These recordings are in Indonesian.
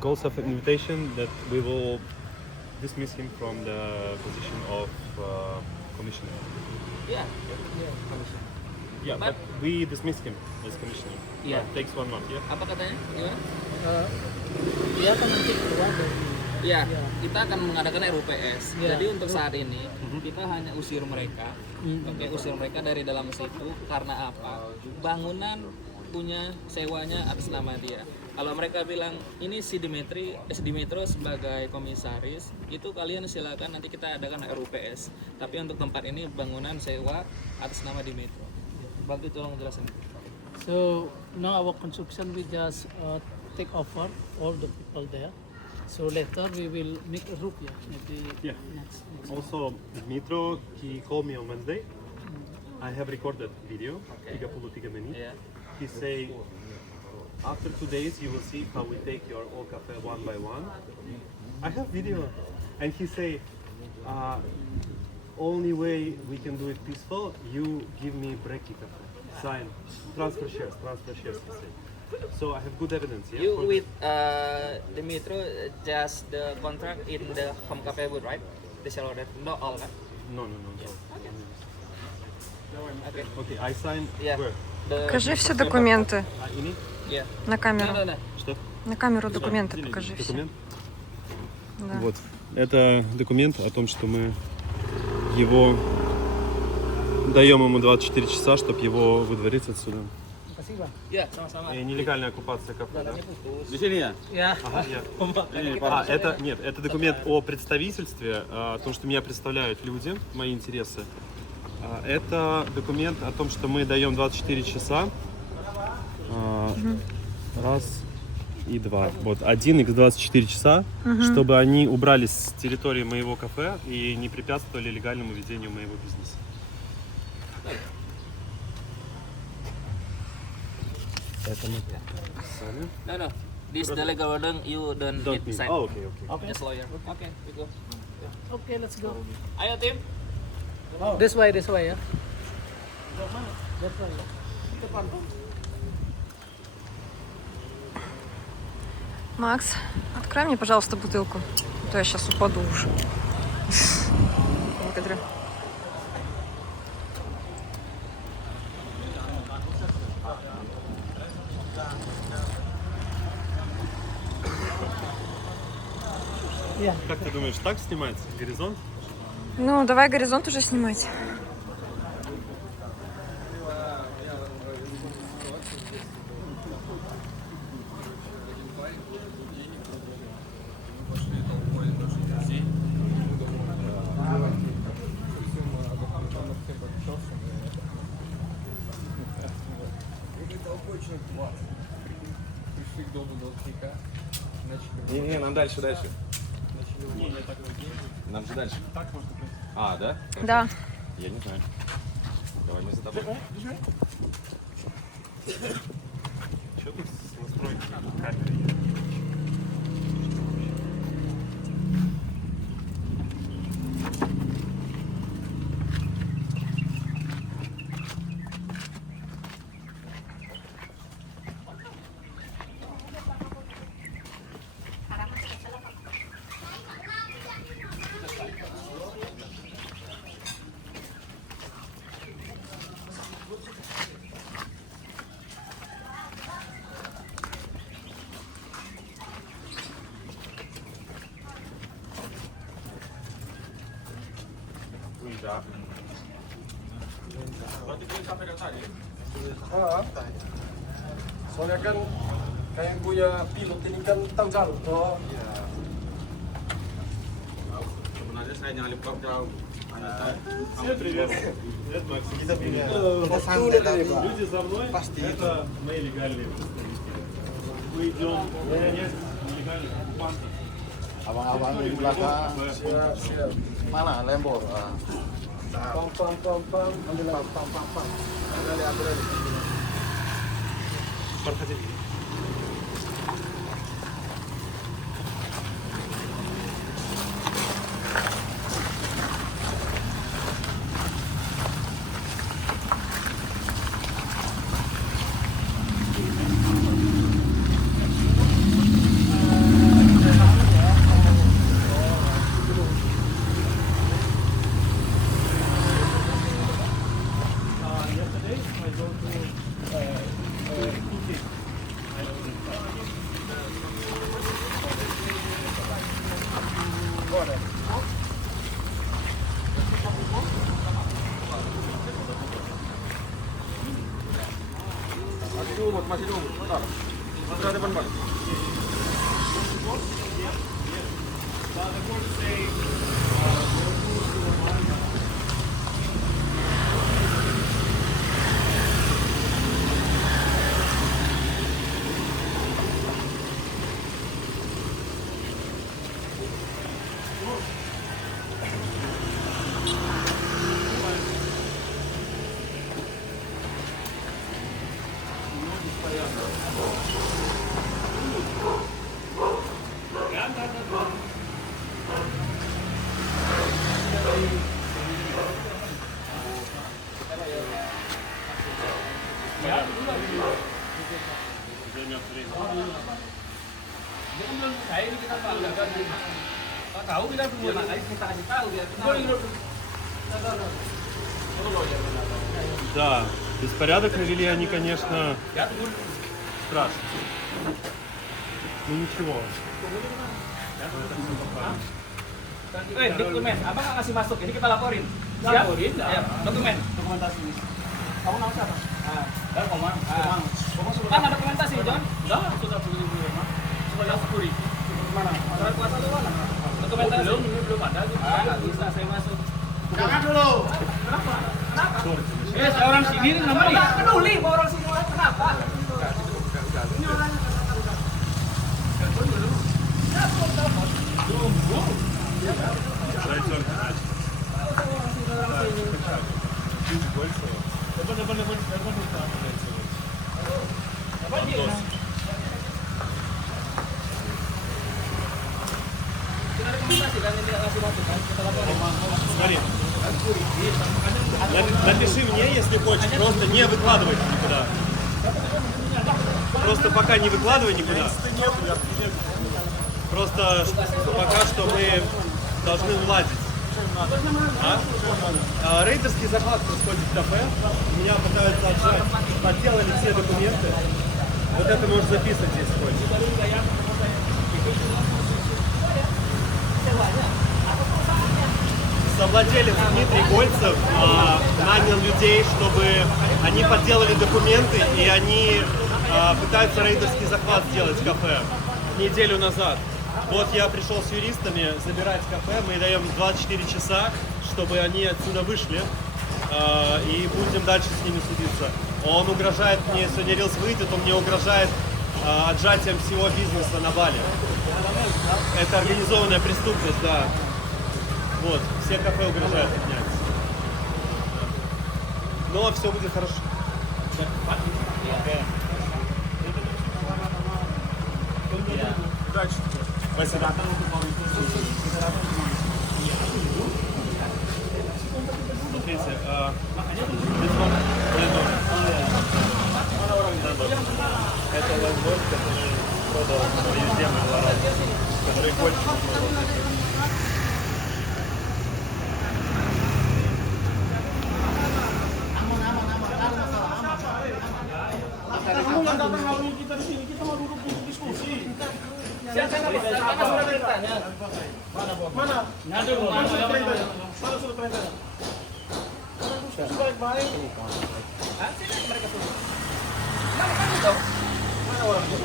calls of invitation that we will dismiss him from the position of commissioner. Yeah, commission. Yeah, but we dismiss him as commissioner. Yeah. Takes 1 month, yeah? Apa katanya? Gimana? Dia akan nanti keluar dari Ya, kita akan mengadakan RUPS. Ya. Jadi untuk saat ini kita hanya usir mereka, usir mereka dari dalam situ karena apa? Bangunan punya sewanya atas nama dia. Kalau mereka bilang ini si Dimetro sebagai komisaris, itu kalian silakan nanti kita adakan RUPS. Tapi untuk tempat ini bangunan sewa atas nama Dimetro. Bantu tolong jelasin. So now our construction we just take over all the people there. So later we will make a group, maybe Yeah. next. Also, Dmitro, he called me on Wednesday. I have recorded video, 33 menit. Ya. He say, after 2 days you will see how we take your all cafe one by one. I have video. And he say, only way we can do it peaceful, you give me breaky cafe. Sign. Transfer shares, he say. So I have good evidence, yeah? You for with Dimetro just the contract in the home cafe wood, right? The shallow that not all, kan? No. Okay. Okay, I sign Yeah. where? Покажи все документы Ini? Yeah. на камеру. No. Что? На камеру документы покажи все. Документ? Да. Вот. Это документ о том, что мы его даем ему 24 часа, чтобы его выдворить отсюда. Makasih bang. Ya, sama-sama. И нелегальная оккупация кафе, да? Jalannya putus. Di sini ya? Ya. Ага, это документ о представительстве, о том, что меня представляют люди, мои интересы. Это документ о том, что мы даем 24 часа. Раз и два. Вот, 1 x 24 часа, чтобы они убрались с территории моего кафе и не препятствовали легальному ведению моего бизнеса. Это мы писали. No. This the legal order you don't Don't need need. sign. Oh, okay. Just lawyer. Okay, we go. Okay, let's go. Ayo tim. This way ya. That way. Depan. Макс, открой мне, пожалуйста, бутылку. А то я сейчас упаду уже. Благодарю. Как ты думаешь, так снимается горизонт? Ну, давай горизонт уже снимать. Не, нам дальше. Нам же дальше. А, да? Да. Я не знаю. Давай мы за тобой. Что тут с настройкой камеры? Soalnya kan kayak punya pilot ini kan tanggal toh. Sebenarnya saya nyalip kau jauh. Всем привет. Привет, Макс. Kita santai tadi Pak. Люди за мной, это мои легальные представители. Мы идем гонять нелегальных оккупантов. Abang-abang di belakang. Siap. Mana lembor? Pam. Ambil pam. Ada. Проходи. Да, беспорядок навели они, конечно, страшно. Ну ничего. Dokumen, abang nggak ngasih masuk, ini kita laporin. Laporin? Ya, dokumen. Dokumentasi. Kamu nama siapa? Dan Komang. Kan ada dokumentasi, John? Enggak, sudah beli di rumah. Sudah lapori. Mana? Surat kuasa itu mana? Dokumentasi. Belum ada. Nggak bisa saya masuk. Jangan dulu. Kenapa? Kenapa? Orang sini namanya. Nggak peduli mau orang sini kenapa? Ini orang Смотри. Напиши мне, если хочешь, просто не выкладывай никуда. Просто пока не выкладывай никуда. Просто пока что мы должны уладить. Рейдерский захват происходит в кафе. Меня пытаются отжать. Подделали все документы. Вот это можешь записывать, если хочешь. Совладелец Дмитрий Гольцев нанял людей, чтобы они подделали документы, и они пытаются рейдерский захват сделать в кафе неделю назад. Вот я пришел с юристами забирать кафе, мы даем 24 часа, чтобы они отсюда вышли, и будем дальше с ними судиться. Он угрожает мне, сегодня Рилс выйдет, он мне угрожает отжатием всего бизнеса на Бали. Это организованная преступность, да. Вот, все кафе угрожают отнять. Но все будет хорошо. Удачи тебе. Спасибо. Смотрите, это лайфбой, который продал свою землю в Лорал, который хочет. Kamu yang datang ngawin kita di sini, kita mau duduk diskusi. Siapa mana surat perintahnya? Mana? Ngadu rumah. Mana surat perintahnya? Mana surat perintahnya? Kita diskusi baik-baik. Sini mereka suruh. Mana kamu tahu? Mana orangnya?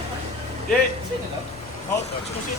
Sini tahu. Mau diskusi?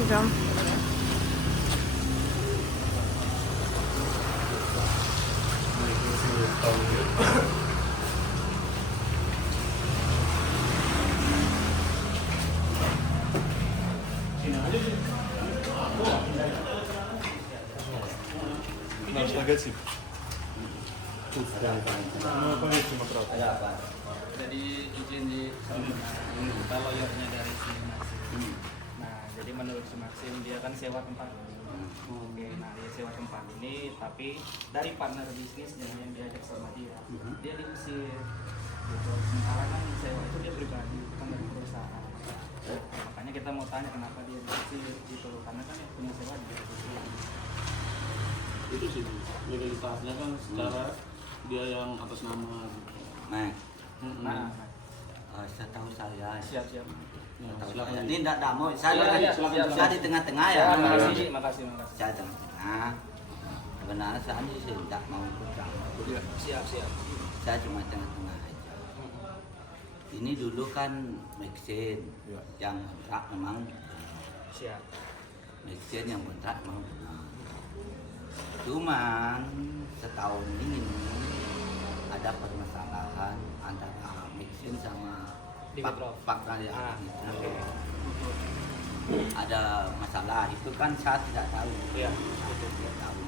Идем. Наш логотип. Тут стоит. Ну, повесим обратно. Jadi izin di kita lawyernya dari sini. Nah, Jadi menurut si Maxim dia kan sewa tempat. Oke, nah dia sewa tempat ini tapi dari partner bisnisnya yang diajak sama dia, dia di Mesir. Gitu. Sementara kan sewa itu dia pribadi, bukan dari perusahaan. Makanya kita mau tanya kenapa dia di Mesir gitu, karena kan yang punya sewa dia di Mesir. Itu sih legalitasnya kan secara dia yang atas nama gitu. Nah, Setahu saya. siap. Silakan. Ini tidak mau. Saya Silakan. di tengah-tengah ya. Makasih. Saya tengah-tengah. Sebenarnya saya ini tidak mau ikut campur. Siap. Saya cuma tengah-tengah aja. Ini dulu kan Maxim yang kontrak memang Siap. Maxim yang kontrak memang benar. Cuman setahun ini ada permasalahan antara Maxim sama Pak Raya. Ada masalah itu kan saya tidak tahu. Iya.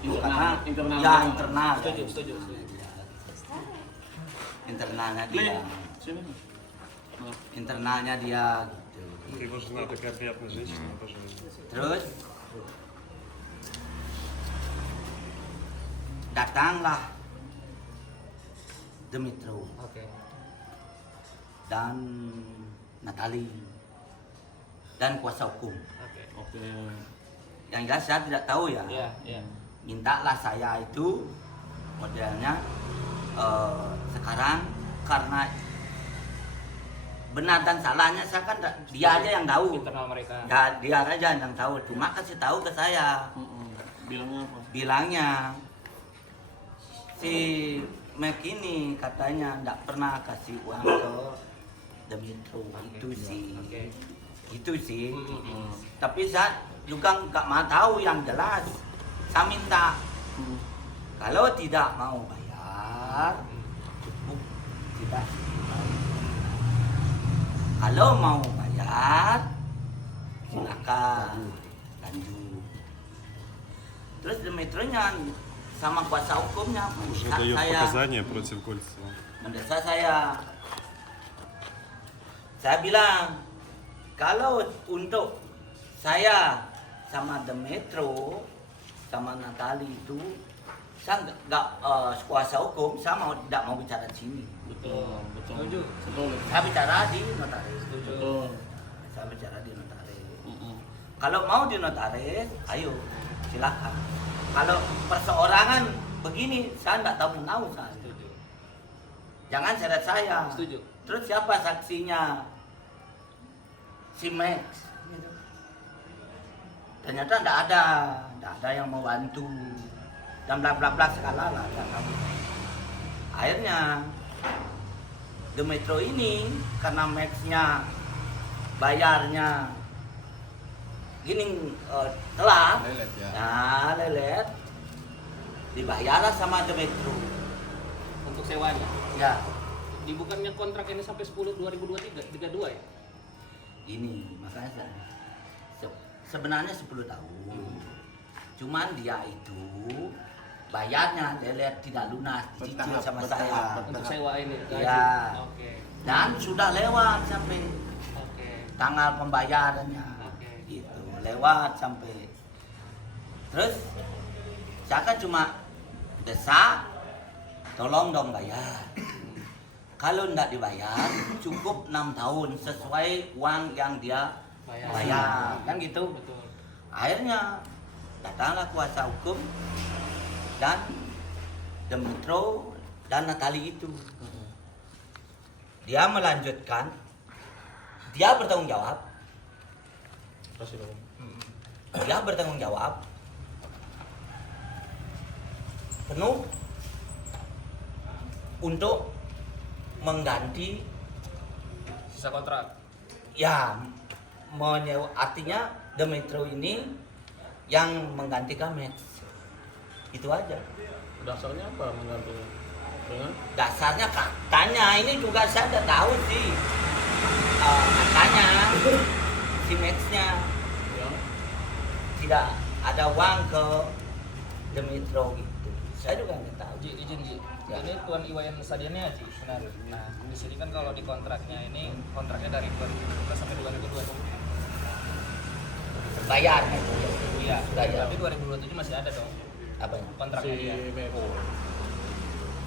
Itu karena internal. Setuju. Internalnya dia. Internalnya dia gitu. Его жена такая приятная женщина, обожаю. Terus datanglah Demetro Oke. dan Natali dan kuasa hukum. Oke. Yang jelas saya tidak tahu ya. Iya. Mintalah saya itu modelnya sekarang karena benar dan salahnya saya kan dia aja yang tahu. Internal mereka. Ya, dia aja yang tahu. Cuma kasih tahu ke saya. Bilangnya apa? Bilangnya si Mac ini katanya enggak pernah kasih uang ke Demetro. Itu sih. Tapi saya juga nggak mau tahu yang jelas. Saya minta kalau tidak mau bayar cukup tidak. Kalau mau bayar silakan lanjut. Terus Demetronya sama kuasa hukumnya Уже mendesak дает saya. показания против Кольцева. Mendesak saya. Saya bilang kalau untuk saya sama Demetro sama Natali itu saya nggak kuasa hukum, saya tidak mau bicara di sini. Betul. Setuju. Saya bicara di notaris. Betul. Saya bicara di notaris. Kalau mau di notaris, ayo silakan. Kalau perseorangan begini, saya tidak tahu menahu saya. Jangan seret saya. Setuju. Terus siapa saksinya? Si Max. Gitu. Ternyata tidak ada yang mau bantu. Dan bla bla bla segala lah. Akhirnya Demetro ini karena Max-nya bayarnya gini telat, Lelet ya. nah lelet, dibayarlah sama Demetro. Untuk sewanya. Ya, Dibukannya kontrak ini sampai 2032 ya? ini makanya sebenarnya 10 tahun. Cuman dia itu bayarnya lelet tidak lunas, dicicil sama saya. Untuk sewa ini. gaji. Iya. Oke. Dan sudah lewat sampai Oke. tanggal pembayarannya. Oke. Gitu, lewat sampai. Terus saya kan cuma desak, tolong dong bayar. Kalau tidak dibayar, cukup 6 tahun sesuai uang yang dia bayar. Kan gitu. Betul. Akhirnya datanglah kuasa hukum dan Demetro dan Natali itu. Dia melanjutkan, dia bertanggung jawab. Dia bertanggung jawab penuh untuk mengganti Sisa kontrak. ya artinya Demetro ini yang menggantikan Max. Itu aja. Dasarnya apa menggantinya? Dengan Dasarnya katanya ini juga saya tidak tahu sih. Katanya si Max-nya yang tidak ada uang ke Demetro gitu. Saya juga nggak tahu. Ji, izin Ji. Ya. Ini Tuan Iwayan Sadiannya Ji, benar. Nah, di sini kan kalau di kontraknya ini kontraknya dari 2017 sampai 2020. bayar. Iya, Sudah ya. tapi 2027 masih ada dong Apa ya? kontraknya dia.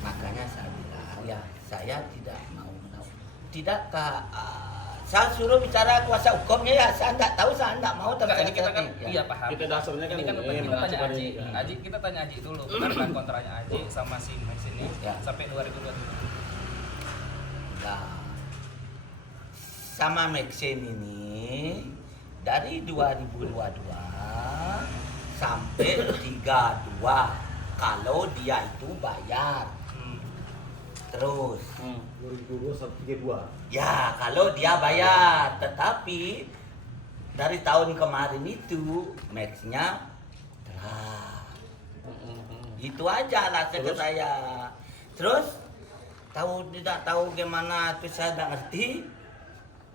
Makanya saya bilang ya saya tidak mau tidakkah saya suruh bicara kuasa hukumnya ya saya tidak tahu, saya tidak mau Enggak, ini kita kan ya. iya paham. Kita dasarnya kan ini kan ini, kita tanya mengacu pada Aji. ini. Aji kita tanya Aji dulu. Benar kan kontraknya Aji sama si Max ini Ya. sampai 2027. Nah, sama Maxine ini dari 2022 sampai 32 kalau dia itu bayar. Terus 2022 sampai 32. ya kalau dia bayar, tetapi dari tahun kemarin itu Max-nya telah. Itu aja lah ke saya. Terus tidak tahu gimana tuh saya tidak ngerti.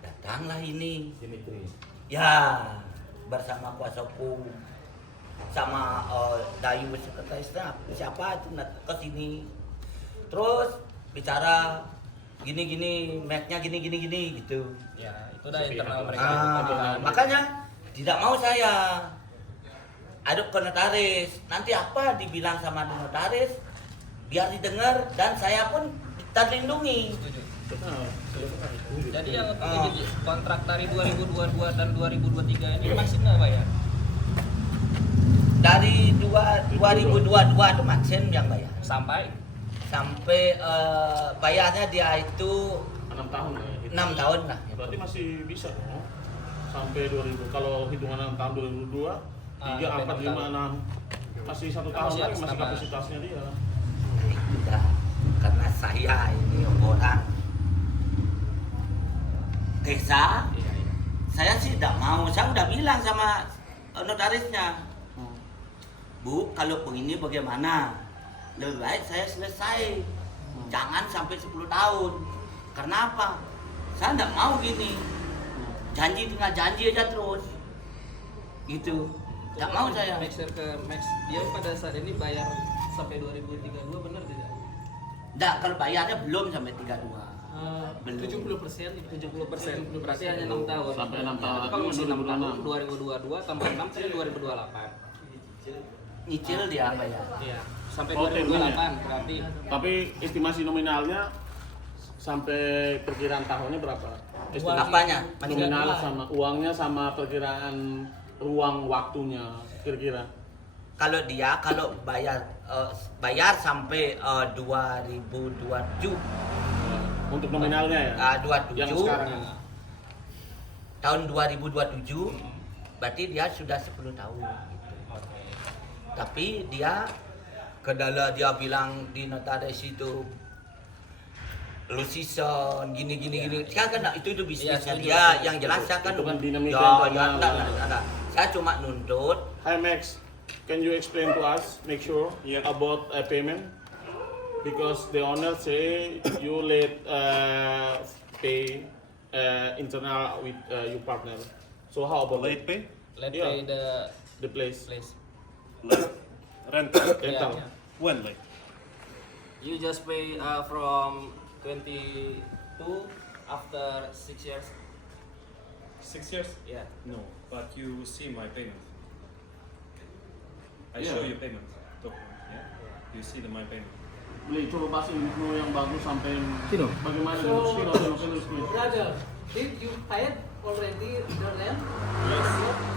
Datanglah ini. Dimitri. Ya, bersama kuasa hukum sama Dayu sekretaris siapa itu ke sini. Terus bicara gini Mac-nya gini gitu. Ya, itu udah internal mereka. Makanya tidak mau saya aduk ke notaris. Nanti apa dibilang sama notaris biar didengar dan saya pun terlindungi. Setuju. Jadi yang untuk kontrak dari 2022 dan 2023 ini masih nggak bayar? Dari 2022 itu Maxim yang bayar. Sampai bayarnya dia itu 6 tahun ya. 6 tahun lah. Berarti masih bisa dong. Sampai 2000 kalau hitungan 6 tahun 2002, 3, 4, 5, 6 masih 1 tahun Masih lagi atas masih nama. Ya, kapasitasnya dia. tidak, karena saya ini orang desa. Saya sih tidak mau. Saya udah bilang sama notarisnya, Bu, kalau begini bagaimana? Lebih baik saya selesai. Jangan sampai 10 tahun. Karena apa? Saya tidak mau gini. Janji tengah janji aja terus. Gitu. Tidak mau saya. Make sure ke Max, dia pada saat ini bayar sampai 2032 benar tidak? Enggak, kalau bayarnya belum sampai 32. 70%. 70%. Berarti hanya 6 tahun. Sampai 6 tahun. Kalau masih 6 tahun 2026. 2022 tambah 6 kan 2028. Nyicil dia bayar. Iya. Sampai Oh, 2028 berarti Tapi estimasi nominalnya sampai perkiraan tahunnya berapa? Apanya? Nominal sama uangnya sama perkiraan ruang waktunya kira-kira. Kalau dia bayar sampai 2027. Untuk nominalnya ya. 27 Yang sekarang. tahun 2027 berarti dia sudah 10 tahun gitu. Tapi dia kedala dia bilang di notaris itu lu season gini. Kan itu bisnisnya dia. Yang jelas saya kan Itu kan dinamika ya, internal. enggak. Saya cuma nuntut. Hi Max, can you explain to us, make sure about payment? Because the owner say you let pay internal with your partner. So how about Late pay? let's Yeah. say the place? Rent. Rental. Yeah. When late? You just pay from 22 after 6 years. 6 years? Yeah. No, but you see my payment. I Yeah. show you payment document. Yeah. You see my payment. Beli coba bahasa Inggris yang bagus sampai bagaimana So, please. brother, did you paid already the rent? Yes.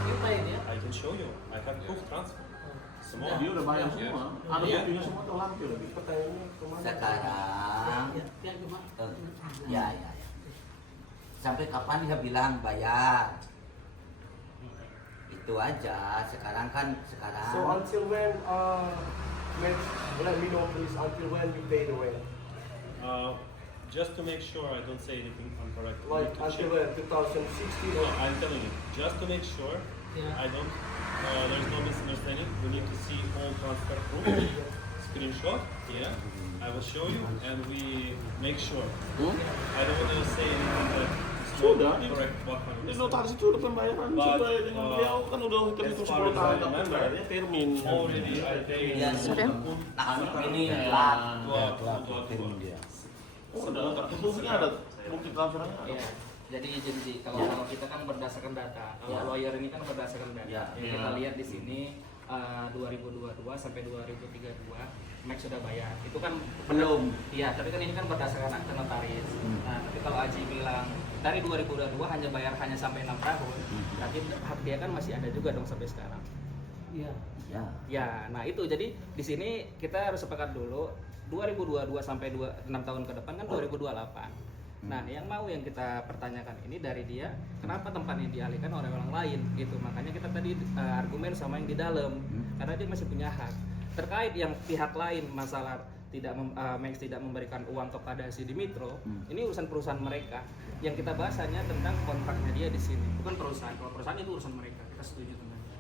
You paid, ya? I can show you. I have proof transfer. Semua. Dia udah bayar semua. Ada Iya. kopinya semua atau lampir. Sekarang Yang cuma ya. Sampai kapan dia bilang bayar? Itu aja. Sekarang. So until when, let me know please, until when you pay the rent? Just to make sure I don't say anything incorrect. you Like need to until check. when, 2016 No, or I'm telling you, just to make sure Yeah. I don't, there's no misunderstanding. We need to see all transfer proof, screenshot. Yeah, I will show you, and we make sure. I don't want to say anything that is Sudah. not correct. Di notaris itu udah pembayaran But, sesuai dengan beliau kan udah hitung as 10 far as tahun I tapi remember, bayarnya termin. Already I paid. Ya, Sorry? nah ini Ya. telat. Oh, ada tertulisnya ada bukti transfernya. Ada. Iya. Jadi izin Ji, kalau kita kan berdasarkan data, kalau lawyer ini kan berdasarkan data. Ya. Kita lihat di sini 2022 sampai 2032 Max sudah bayar. Itu kan Belum. Iya, tapi kan ini kan berdasarkan akte notaris. Nah, tapi kalau Aji bilang dari 2022 hanya bayar sampai 6 tahun, berarti hak dia kan masih ada juga dong sampai sekarang. Yeah. Ya. Ya, nah itu jadi di sini kita harus sepakat dulu 2022 sampai 6 tahun ke depan kan 2028. Nah, yang kita pertanyakan ini dari dia, kenapa tempat ini dialihkan oleh orang lain gitu. Makanya kita tadi argumen sama yang di dalam, karena dia masih punya hak. Terkait yang pihak lain masalah Max tidak memberikan uang kepada si Dimitro, ini urusan perusahaan mereka. Yang kita bahas hanya tentang kontraknya dia di sini, bukan perusahaan. Kalau perusahaan itu urusan mereka, kita setuju tentang itu.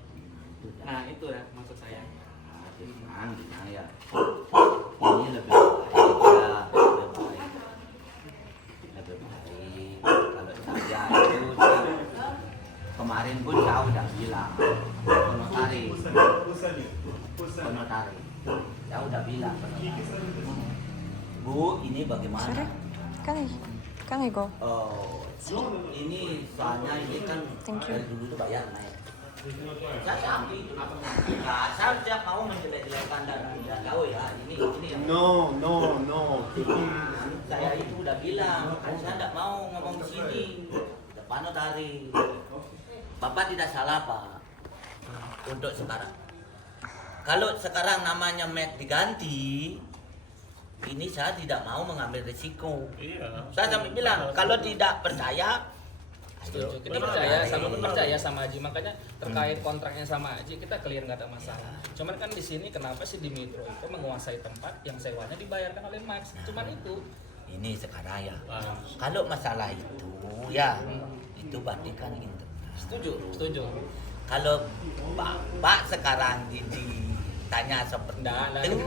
Nah, itu ya maksud saya. Gimana ya? Ini lebih baik ya, lebih baik kalau saja itu kemarin pun saya udah bilang notaris, saya udah bilang Bu, ini bagaimana? Sorry, can I go? Oh, ini soalnya ini kan Thank you. dari dulu tuh bayar naik. Saya sapi, nah, saya tidak mau menjelek-jelekan dan tidak tahu ya ini yang No. saya itu udah bilang, kan saya tidak mau ngomong di sini depan notaris. Bapak tidak salah Pak untuk sekarang. Kalau sekarang namanya Mac diganti, ini saya tidak mau mengambil risiko. Iya. Saya sampai bilang kalau tidak percaya. Setuju. Kita percaya sama Aji, makanya terkait kontraknya sama Aji kita clear nggak ada masalah. Cuman kan di sini kenapa sih Dimitro itu menguasai tempat yang sewanya dibayarkan oleh Max? Cuman itu. Ini sekarang ya. Kalau masalah itu ya itu berarti kan internal. Setuju. Kalau Bapak sekarang ditanya seperti itu,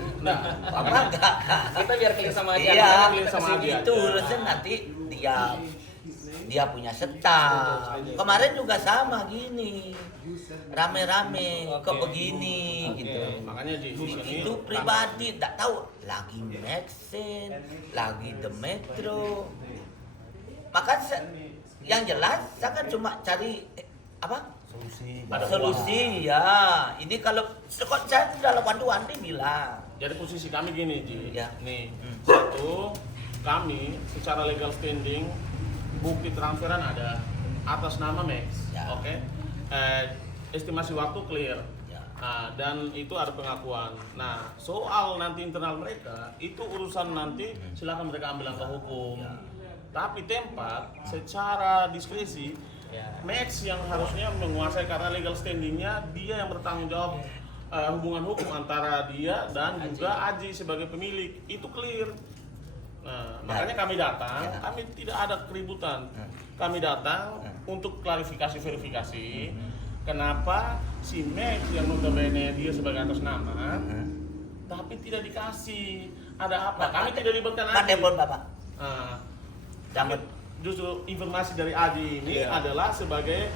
Bapak enggak. Kita biar clear sama Aji. Iya, Clear sama Aji. itu urusan nanti dia punya staf. Kemarin juga sama gini, rame-rame kok begini gitu. Makanya di sini Itu pribadi, tidak tahu lagi Maxen, lagi The Metro. Maka yang jelas saya kan cuma cari apa? Solusi ya. Ini kalau saya sudah wanti bilang. jadi posisi kami gini Ji. Ya. Nih, satu kami secara legal standing bukti transferan ada atas nama Max, Ya. oke? Estimasi waktu clear, Ya. nah, dan itu ada pengakuan. Nah, soal nanti internal mereka itu urusan nanti silakan mereka ambil langkah hukum. Tapi tempat secara diskresi Max yang harusnya menguasai karena legal standingnya dia yang bertanggung jawab hubungan hukum antara dia dan juga Aji sebagai pemilik itu clear. Nah, makanya kami datang, kami tidak ada keributan. Kami datang untuk klarifikasi verifikasi. Kenapa si Max yang notabene dia sebagai atas nama, tapi tidak dikasih. Ada apa? Kami tidak libatkan Pak Aji. telepon Bapak. Nah, kami justru informasi dari Aji ini adalah sebagai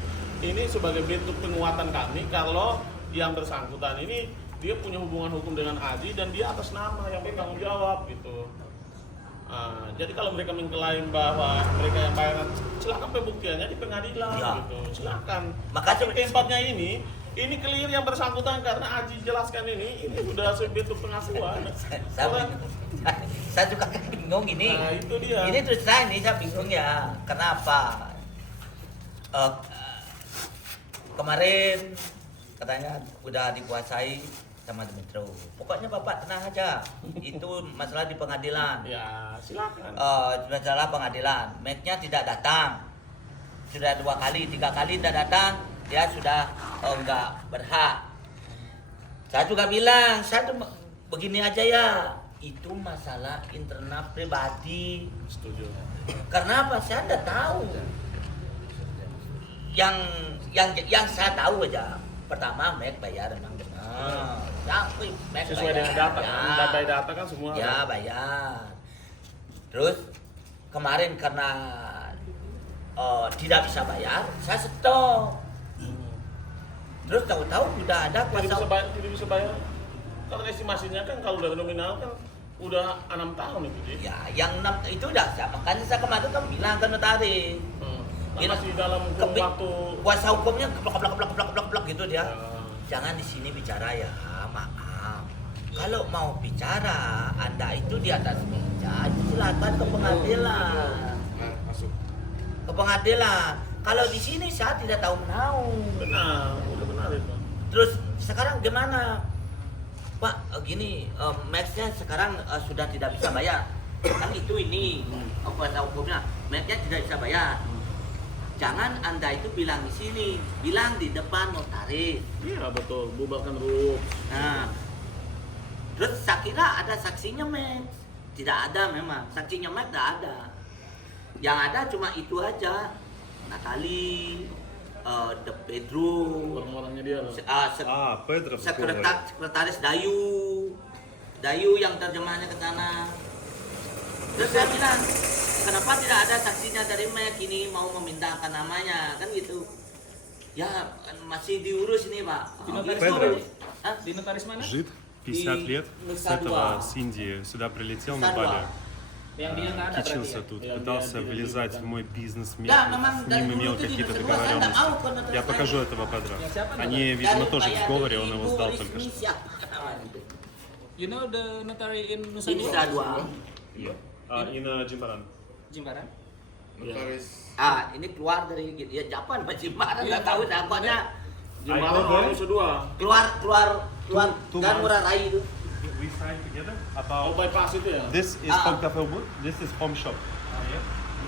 bentuk penguatan kami kalau yang bersangkutan ini dia punya hubungan hukum dengan Aji dan dia atas nama yang bertanggung jawab gitu. Jadi kalau mereka mengklaim bahwa mereka yang bayar, silakan pembuktiannya di pengadilan gitu. Silakan. Makanya Tapi tempatnya ini clear yang bersangkutan karena Aji jelaskan ini sudah sebentuk pengakuan. Saya juga kan bingung ini. Nah, itu dia. Ini terus saya bingung ya. Kenapa? Kemarin katanya udah dikuasai sama Dimitro. Pokoknya Bapak tenang aja. Itu masalah di pengadilan. Ya, silakan. Masalah pengadilan. Mac-nya tidak datang. Sudah 2 kali, 3 kali tidak datang. Dia sudah enggak berhak. Saya juga bilang, saya tuh begini aja ya. Itu masalah internal pribadi. Setuju. Karena apa? Saya tidak tahu. Yang saya tahu aja. Pertama, Mac bayar memang benar. Mac Sesuai dengan data kan? Data kan semua. Ya, bayar. Terus kemarin karena tidak bisa bayar, saya stop. Terus tahu-tahu udah ada kuasa. Tidak bisa bayar. Karena estimasinya kan kalau dari nominal kan udah 6 tahun itu Ji. Ya, yang 6 itu udah saya. Makanya saya kemarin kan bilang ke notaris. Gila. masih dalam kurun Kepi- waktu. Kuasa hukumnya keblak gitu dia. Jangan di sini bicara ya, maaf. Kalau mau bicara, Anda itu di atas meja, silakan ke pengadilan. Masuk. Ke pengadilan. Kalau di sini saya tidak tahu menau. Benar, udah benar itu. Terus sekarang gimana? Pak, gini, Max-nya sekarang sudah tidak bisa bayar. Kan itu ini, kuasa hukumnya. Max-nya tidak bisa bayar. Jangan Anda itu bilang di sini, bilang di depan notaris. Iya betul, bubarkan rules. Nah, terus saya kira ada saksinya Max. Tidak ada memang, saksinya Max tidak ada. Yang ada cuma itu aja. Natali, The Pedro, Orang-orangnya dia loh. Pedro. sekretaris Dayu yang terjemahnya ke sana. Terus saya bilang, kenapa tidak ada saksinya dari Mac ini mau memindahkan namanya, kan gitu. Ya masih diurus ini Pak. Di notaris Gitu. mana? Hah? Di notaris mana? Жид, 50 лет, с Nusa этого, Dua. с Индии, сюда прилетел Nusa на Dua. Бали. Yang dia nggak ada berarti Кичился ya? тут, пытался влезать в мой бизнес, Да, memang с dari ним dulu имел tuh di какие-то Nusa Dua saya nggak mau договоренности. ke notaris Я lain. покажу этого Педро. siapa Они, notaris? видимо, Dari тоже в bayar сговоре, dari он его Ibu сдал только Rismi что. siapa? You know the notary in Nusa Di Nusa Dua? Dua. И на Джимбаран. Jimbaran? Notaris. Ini keluar dari ya Japan Pak Jimbaran Iya, nggak tahu dampaknya. Jumlah orang kedua. Keluar Two dan months. murah rai itu. We signed together Oh about... bypass itu ya? This is Ah. Home Cafe Wood, this is Home Shop.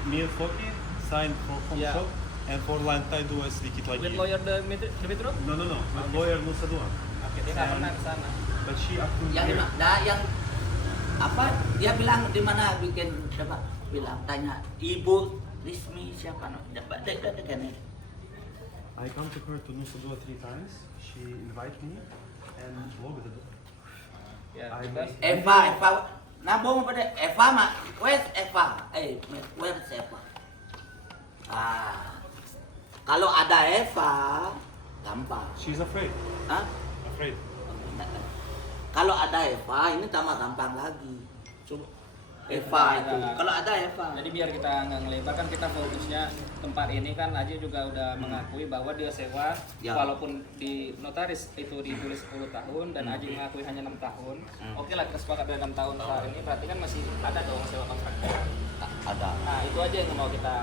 Me and Floki signed for Home Yeah. Shop and for Lantai 2 sedikit With lagi. lawyer Dimitro? No, with lawyer Nusa Dua. Oke, dia nggak pernah ke sana. But she akun Yang here. yang apa? Dia bilang di mana bikin coba bilang tanya Ibu Rismi siapa no? Dapat kan. I come to her to Nusa Dua 3 times. She invite me and logo the door. Ya, I bebas. Eva, nabung pada Eva mak. Where's Eva? Where's Eva? Kalau ada Eva, gampang. She's afraid. Hah? Afraid. Kalau ada Eva, ini tambah gampang lagi. Coba. Eva itu. Kalau ada Eva. Jadi biar kita nggak ngelebar kan kita fokusnya tempat ini kan Aji juga udah mengakui bahwa dia sewa Ya. walaupun di notaris itu ditulis 10 tahun dan Aji mengakui hanya 6 tahun. Oke lah kita sepakat dari 6 tahun saat ini berarti kan masih ada dong sewa kontraknya. Ada. Nah itu aja yang mau kita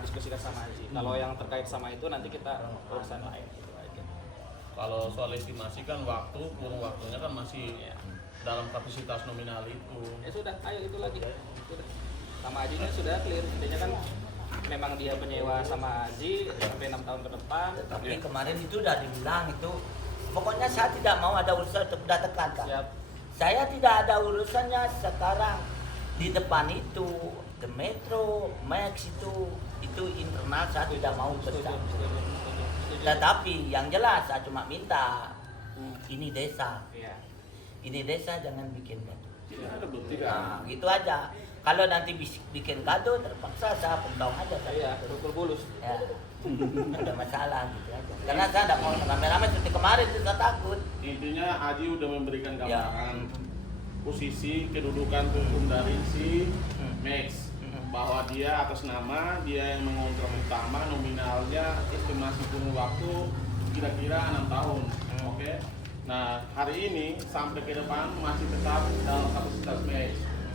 diskusikan sama Aji. Kalau yang terkait sama itu nanti kita urusan lain gitu aja. Kalau soal estimasi kan kurun waktunya kan masih dalam kapasitas nominal itu. Ya sudah, ayo itu lagi. Sudah. Sama Ajinya sudah clear. Intinya kan memang dia penyewa sama Aji sampai 6 tahun ke depan. Tapi kemarin itu udah dibilang itu. Pokoknya saya tidak mau ada urusan untuk tekan Kak. Siap. Saya tidak ada urusannya sekarang di depan itu The Metro, Max itu internal saya tidak mau Setuju, besar. setuju. Tetapi yang jelas saya cuma minta ini desa, Iya. ini desa jangan bikin gaduh. Tidak ada bertiga. Nah, gitu aja. Kalau nanti bikin gaduh terpaksa saya pendong aja Iya, saya. betul bulus. Ya, ada masalah gitu aja. Karena saya tidak mau rame-rame seperti kemarin itu saya takut. Intinya Aji udah memberikan Ya. gambaran posisi kedudukan hukum dari si Max bahwa dia atas nama dia yang mengontrak utama, nominalnya estimasi kurun waktu kira-kira 6 tahun. Oke. Nah, hari ini sampai ke depan masih tetap dalam kapasitas Max.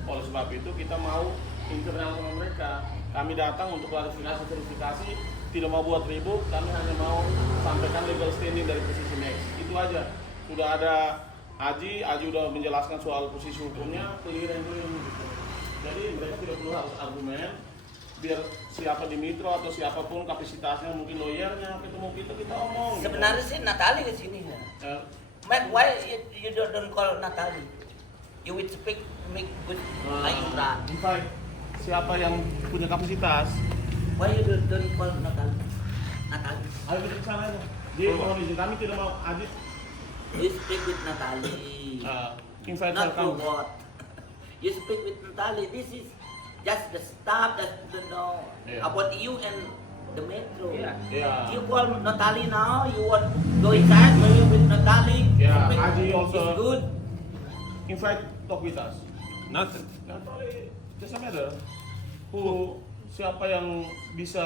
Oleh sebab itu kita mau internal sama mereka. Kami datang untuk klarifikasi verifikasi, tidak mau buat ribut, kami hanya mau sampaikan legal standing dari posisi Max. Itu aja. Sudah ada Aji udah menjelaskan soal posisi hukumnya, clear and clean gitu. Jadi mereka tidak perlu harus argumen, biar siapa Dimitro atau siapapun kapasitasnya, mungkin lawyernya ketemu kita omong. gitu. Sebenarnya sih Natali ke sini ya. Mac, why you don't call Natali? You will speak make good like Imran. Invite siapa yang punya kapasitas, Why you don't call Natali? Natali. ayo kita ke sana aja. Dia mohon izin, kami tidak mau Aji You speak with Natali. invite Not to kamu. what? You speak with Natali. This is just the staff that don't know Yeah. about you and the metro. Iya. Yeah. You call Natali now. You want go inside? Go with Natali. Yeah, Speak. Aji also- It's good. Invite talk with us. Nothing. Just a matter. Siapa yang bisa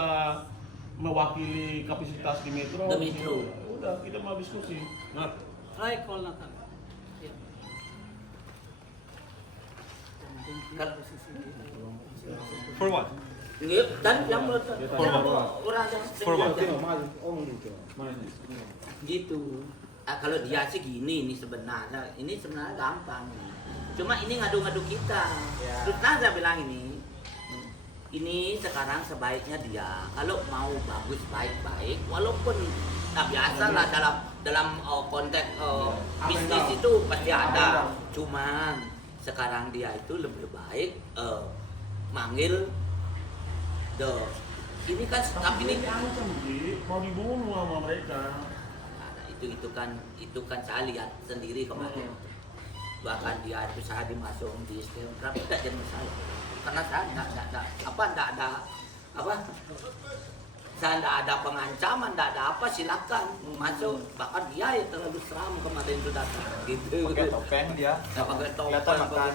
mewakili kapasitas di metro. The metro. Udah, kita mau diskusi. Nah, Try call Nathan. Yeah. For what? Iya, dan yang orang yang For what? gitu. Kalau dia sih gini ini sebenarnya gampang. Cuma ini ngadu-ngadu kita. Terus saya bilang ini sekarang sebaiknya dia kalau mau bagus baik-baik, walaupun biasa lah dalam konteks bisnis itu pasti ada. Cuman sekarang dia itu lebih baik manggil ini kan tapi ini mau dibunuh sama mereka. nah, itu kan saya lihat sendiri kemarin. Bahkan dia itu saya dimasukin di sistem tapi tidak jadi masalah karena saya tidak ada pengancaman, tidak ada apa, silakan masuk. Bahkan dia yang terlalu seram kemarin itu datang gitu. Pakai topeng dia. Saya pakai topeng,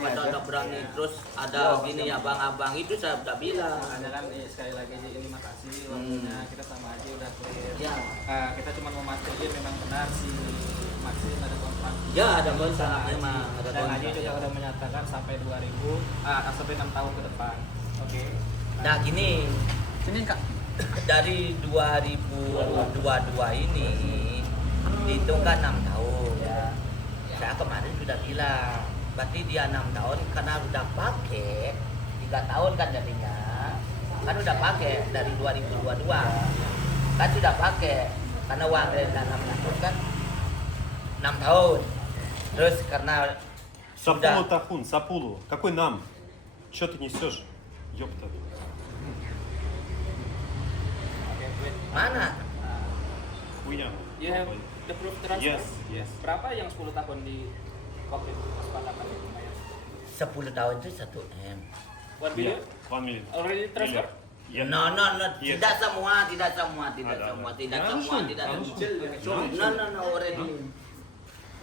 ada berani, terus ada gini abang-abang itu saya udah bilang. Makanya kan sekali lagi ini makasih waktunya, kita sama aja udah clear. Ya. Kita cuma memastikan memang benar si Maxim ada kontrak. Ya ada kontrak memang ada Dan Haji kontrak. juga udah menyatakan sampai sampai 6 tahun ke depan. Oke. Nah gini, Sini Kak. dari 2022 ini dihitung kan 6 tahun. Saya kemarin sudah bilang, berarti dia 6 tahun karena udah pakai 3 tahun kan jadinya. Kan udah pakai dari 2022. Kan sudah pakai karena uang renta 6 tahun kan 6 tahun. Terus karena Сапулу Тахун, Сапулу. Какой нам? Че ты несешь? Ёпта. mana? Хуйня. You have the proof transfer? Yes, yes. Berapa yang 10 tahun di waktu itu pas pandang itu lumayan? 10 tahun itu 1 M. 1 billion? 1 million. Already transfer? Yeah. No, Yes. tidak semua, tidak Ada. semua, Ya, tidak langsung. semua. No, already.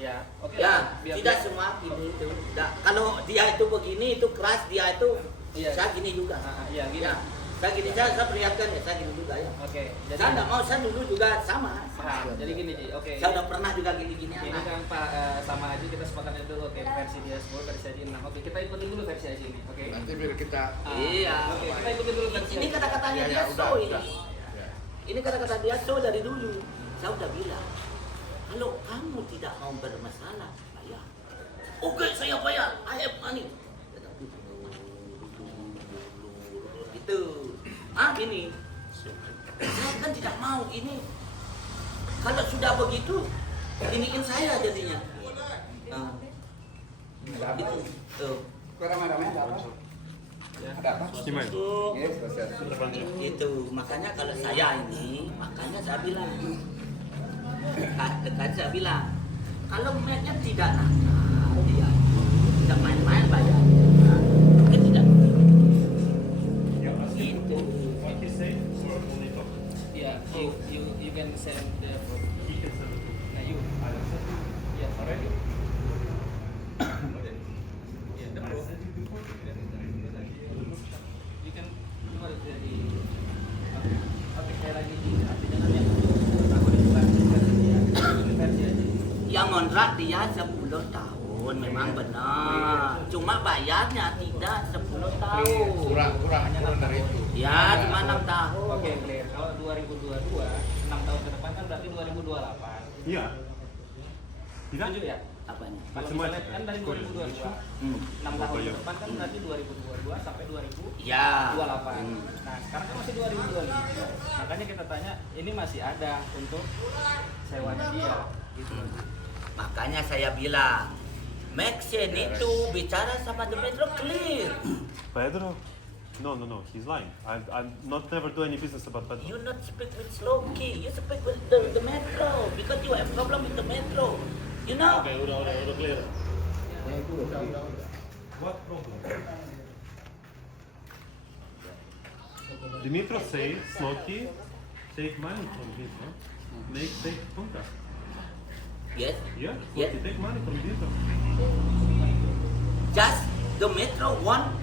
Ya, oke. Ya, Biar- tidak biar- semua gini itu. Kalau dia itu begini, itu keras, dia itu, Iya. saya gini juga. Iya, gini. Ya, saya gini, saya perlihatkan ya, saya gini juga ya. Oke, jadi Saya tidak mau, saya dulu juga sama. paham. Jadi gini, Ji. Oke. Saya udah pernah juga gini-gini Ini anak. kan Pak sama Haji kita sepakatnya dulu, oke, versi dia 10, versi Haji 6. Oke, kita ikutin dulu versi Haji ini, oke? Nanti biar kita Iya. Oke, kita ikutin dulu versi Ini Haji. kata-katanya Ya, dia ya, so udah, ini. udah. Ini kata-kata dia so dari dulu. Saya udah bilang, kalau kamu tidak mau bermasalah, bayar. Oke, saya bayar. I have money. Gitu. Gini. Saya kan tidak mau ini. Kalau sudah begitu, iniin saya jadinya. Itu. Tuh. Снимай. Itu makanya kalau saya ini, makanya saya bilang, saya bilang, kalau mainnya tidak nakal, dia itu tidak main-main bayarnya, mungkin tidak. Itu. Yeah, you can send the proof. Nah, you. Yeah, already. Yeah, the proof. You can jadi oke kayak lagi artinya kan yang aku bukan versi aja. Yang ngontrak dia 10 tahun, memang benar. Cuma bayarnya tidak 10 tahun. kurang dari itu. Ya, cuma 6 tahun. Oke, clear. Kalau 2022, 6 tahun ke depan kan berarti 2028. Iya. Tidak? Setuju ya? Apanya? Kalau misalnya kan dari 2022, 6 tahun ke depan kan berarti 2022 sampai 2028. Ya. Nah, sekarang kan masih 2025. Makanya kita tanya, ini masih ada untuk sewanya dia gitu. Makanya saya bilang, Maxen itu bicara sama The Metro clear. Pedro? No, he's lying. I'm not never do any business about Pedro. You not speak with Sloki, you speak with the Metro because you have problem with the Metro. You know? Oke, udah clear. What problem? Dmitro says Sloki take money from Dmitro, take contract. Yes. Yeah, Yeah. Sloki take money from Dmitro. Just the Metro want.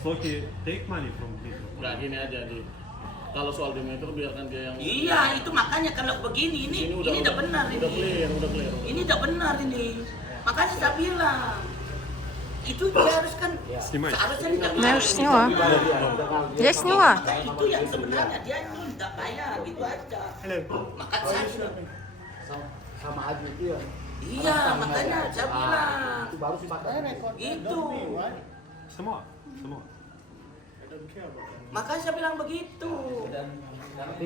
Sloki take money from Dmitro. Udah gini aja di. Kalau soal di metro biarkan dia yang. Iya, itu makanya kalau begini ini udah benar ini. Udah clear. Ini udah benar ini. Makanya saya bilang itu dia harus kan seharusnya tidak Ну, я уже сняла. Я сняла. itu yang sebenarnya dia itu tidak bayar gitu aja. Makanya saya sudah Sama aja itu ya. iya makanya saya bilang Itu baru sepakat. itu. Semua. Makanya saya bilang begitu. Tapi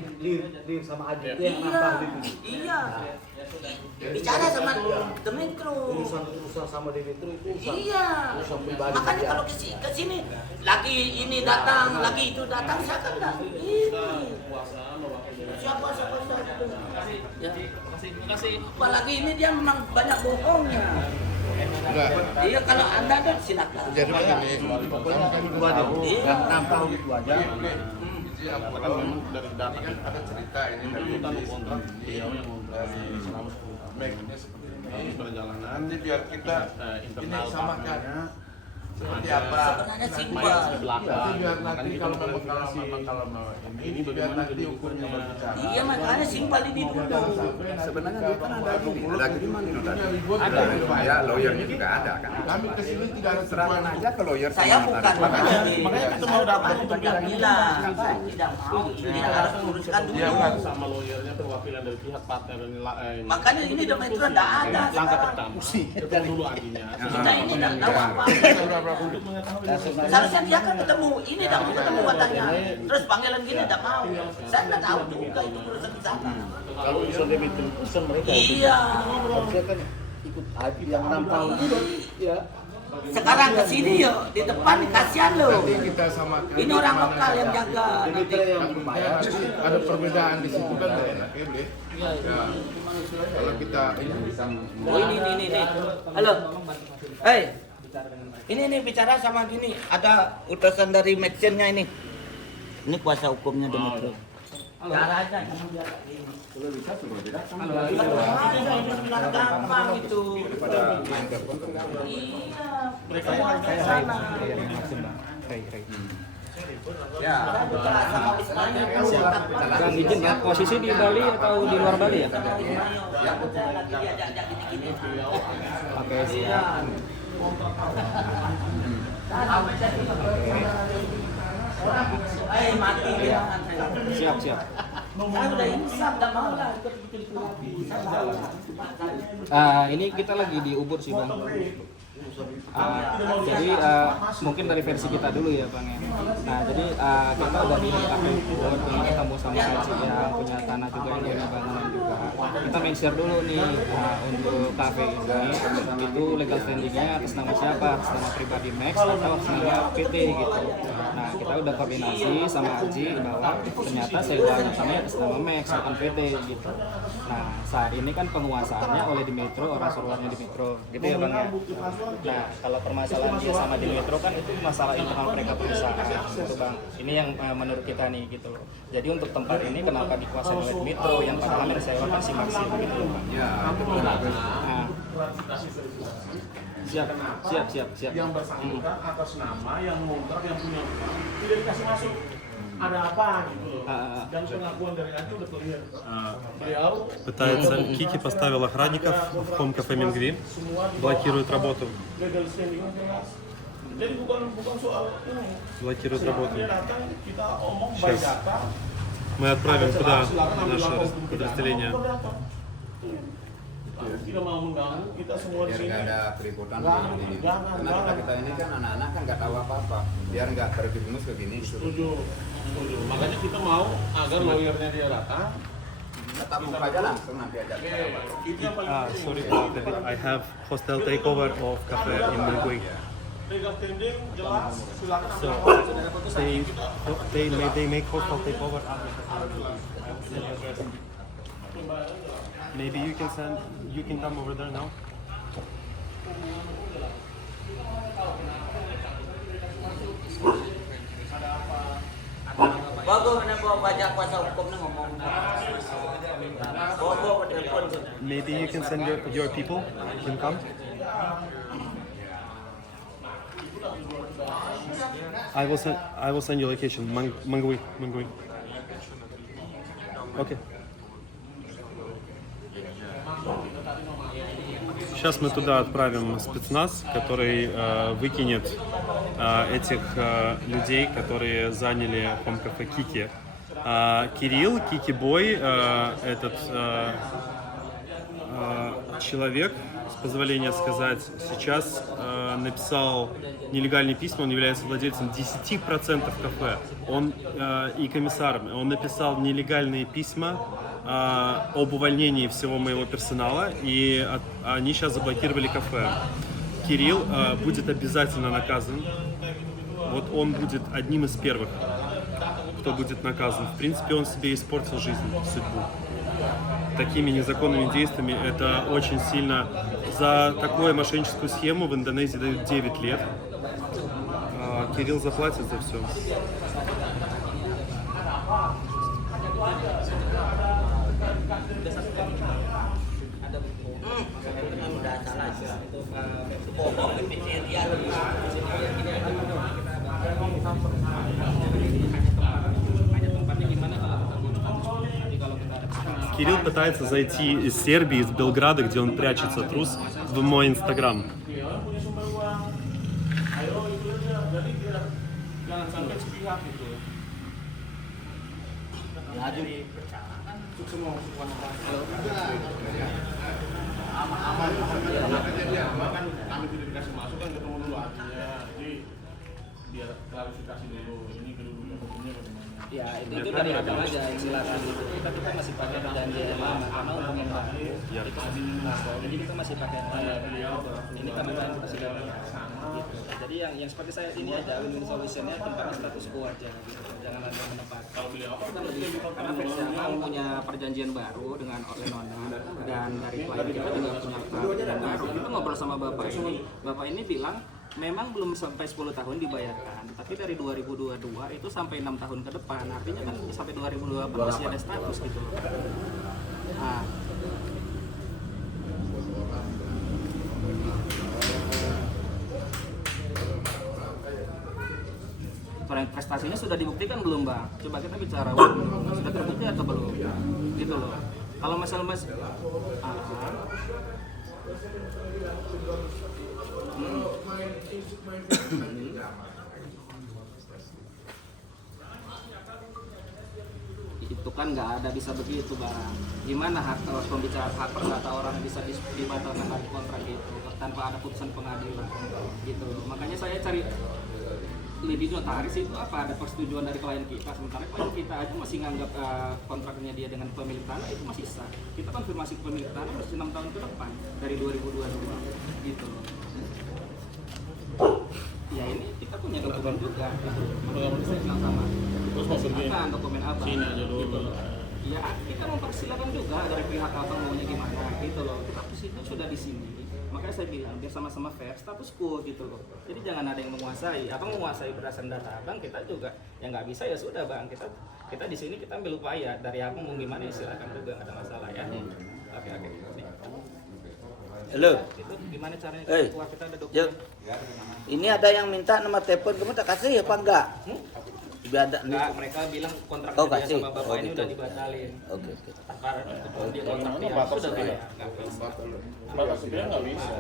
di sama aja itu yang Iya, nambah gitu. iya. Bicara sama The Metro. Urusan sama di metro itu urusan. Iya. Urusan pribadi. Makanya kalau ke sini lagi ini datang, lagi itu datang, saya kan enggak ini. Siapa itu. Ya. Makasih. Apalagi ini dia memang banyak bohongnya. Iya kalau Anda ada silakan. Jadi begini, Iya. Nampang itu aja. Karena memang dari data kita ada cerita ini dari kita kontrak beliau yang kontrak selama 10 tahun. backnya seperti ini. Perjalanan Nanti biar kita internal ini samakan partnernya seperti ada apa. Sebenarnya main simpel. di belakang. Nanti biar Makanya nanti kita kalau klarifikasi. ini biar bagaimana nanti kedudukannya. hukumnya berbicara. Iya makanya simpel ini dulu. Sebenarnya dia kan ada gini, ada agreement tadi. Ada, ya lawyernya juga ada kan. Kami kesini tidak ada Serahkan aja ke lawyer. Saya bukan Makanya kita mau datang untuk tidak bilang tidak mau ini harus uruskan dulu. sama lawyernya perwakilan dari pihak partner ini. Makanya ini The Metro tidak ada. Langkah pertama ketemu dulu aginya. Kita ini tidak tahu apa. Untuk mengetahui Seharusnya dia kan ketemu, ini tidak mau ketemu katanya. Terus panggilan gini tidak mau. Saya tidak tahu juga itu urusan di sana. Kalau urusan di metro urusan mereka. Iya. Harusnya kan ikut aja yang nampang itu. Ya. Sekarang ke sini yuk, di depan kasihan loh. Nanti kita samakan. Ini orang lokal yang jaga. Nanti yang berbayar. Ada perbedaan di situ kan nggak enak ya, Bre? Ya. Kalau kita ini bisa Oh ini. Halo. Hei. Ini bicara sama gini. Ada utusan dari Medsennya ini. Ini kuasa hukumnya The Metro. Caranya kamu jaga ini. Kalau bisa suruh dia datang. Gampang itu. Iya. Mereka ke sana. Ya. Bang izin ya, posisi di Bali atau di luar Bali ya? Oke, siap. Mati dia. Siap. Saya udah insaf, tak mau lah. Ini kita lagi di Ubud sih Bang. Jadi mungkin dari versi kita dulu ya Bang ya. Nah jadi kita udah di Ubud, ini ketemu sama Haji yang punya tanah juga yang punya bangunan juga. Kita share dulu nih untuk kafe ini itu legal standingnya atas nama siapa? Atas nama pribadi Max atau atas nama PT gitu. Nah kita udah koordinasi sama Haji bahwa ternyata sewanya kami atas nama Max bukan PT gitu. Nah saat ini kan penguasaannya oleh di Metro, orang suruhannya di Metro gitu ya Bang ya. Nah kalau permasalahan dia sama di Metro kan itu masalah internal mereka perusahaan gitu Bang. Ini yang menurut kita nih gitu loh. Jadi untuk tempat ini kenapa dikuasai oleh Metro yang padahal yang disewakan si Maxim gitu loh Bang. Ya. Nah, siap. yang bersangkutan atas nama yang ngontrak yang punya rumah tidak dikasih masuk. Ada apa gitu. Dan pengakuan dari Adi udah clear. Beliau Пытается, Кики поставил охранников в Хом-кафе Мингри, блокирует работу. legal standing jelas. Jadi bukan soal ini. Блокирует работу. Dia datang kita omong by Сейчас data. мы отправим туда Silakan ambil наше lapor untuk подразделение. kita. Datang. Tidak mau mengganggu kita semua di Biar sini. nggak ada keributan Jangan, di sini. jangan. Karena kita ini kan anak-anak kan nggak tahu apa-apa. Biar nggak terjerumus ke gini. Setuju. Makanya kita mau agar lawyernya dia datang. Tetap buka aja langsung nanti aja. Itu yang paling penting. Sorry, I have hostel takeover of cafe in Mingui. Legal standing jelas. Silakan So they make hostel takeover. Maybe you can come over there now. Bagus mana bawa pajak kuasa hukum ni ngomong. Bawa telepon. Maybe you can send your people can come. I will send you location. Mangui. Окей. Сейчас мы туда отправим спецназ, который выкинет этих людей, которые заняли хом-кафе Кики. Кирилл, Кики Бой, этот человек, с позволения сказать, сейчас написал нелегальные письма, он является владельцем 10% кафе, он и комиссаром, он написал нелегальные письма об увольнении всего моего персонала, и они сейчас заблокировали кафе. Кирилл будет обязательно наказан, вот он будет одним из первых, кто будет наказан. В принципе, он себе испортил жизнь, судьбу. Такими незаконными действиями это очень сильно. За такую мошенническую схему в Индонезии дают 9 лет. Кирилл заплатит за все. Кирилл пытается зайти из Сербии, из Белграда, где он прячется, трус, в мой Инстаграм. Kami tidak dikasih masuk kan ketemu dulu artinya, jadi biar klarifikasi dulu ini kedudukan hukumnya bagaimana. Ya itu dari awal aja silakan gitu. Kita masih pakai perjanjian yang lama karena untuk yang baru itu jadi kita masih pakai yang lama. Ini kami main kita sudah gitu. Jadi yang seperti saya ini aja win-win solutionnya tempatnya status quo aja gitu. Jangan ada yang menempatkan. Kalau beliau apa kita lebih karena Fans Jamal punya perjanjian baru dengan Lenona dan dari klien kita juga punya perjanjian baru. Kita ngobrol sama bapak ini bilang memang belum sampai 10 tahun dibayarkan, tapi dari 2022 itu sampai 6 tahun ke depan, artinya kan sampai 2024 masih ada status gitu. Nah, prestasinya sudah dibuktikan belum, Bang? Coba kita bicara, sudah terbukti atau belum? Gitu loh. Kalau masalah itu kan nggak ada bisa begitu, Bang. Gimana hak pembicaraan hak perdata orang bisa dibatalkan dari kontrak itu tanpa ada putusan pengadilan gitu. Makanya saya cari lebih notaris itu apa ada persetujuan dari klien kita, sementara klien kita aja masih nganggap kontraknya dia dengan pemilik tanah itu masih sah. Kita konfirmasi ke pemilik tanah masih 6 tahun ke depan dari 2022 gitu. Ya ini kita punya dokumen juga gitu. Makanya saya bilang sama terus mau pergi dokumen apa sini aja dulu gitu. Ya kita mempersilakan juga dari pihak abang maunya gimana gitu loh. Tapi itu sudah di sini. Makanya saya bilang biar sama-sama fair, status quo gitu loh. Jadi jangan ada yang menguasai. Abang menguasai berdasarkan data abang, kita juga yang nggak bisa ya sudah, Bang. Kita di sini kita ambil upaya dari abang mau gimana ya silakan juga, nggak ada masalah ya. Oke. Halo. Itu gimana caranya? Wah, kita ada dokumen. Ini ada yang minta nomor telepon, kamu tak kasih ya apa enggak? Enggak, mereka bilang kontrak dia sama bapak ini udah dibatalin. Oke. Dia kontrak dia sudah bayar. Batas sebenarnya nggak bisa.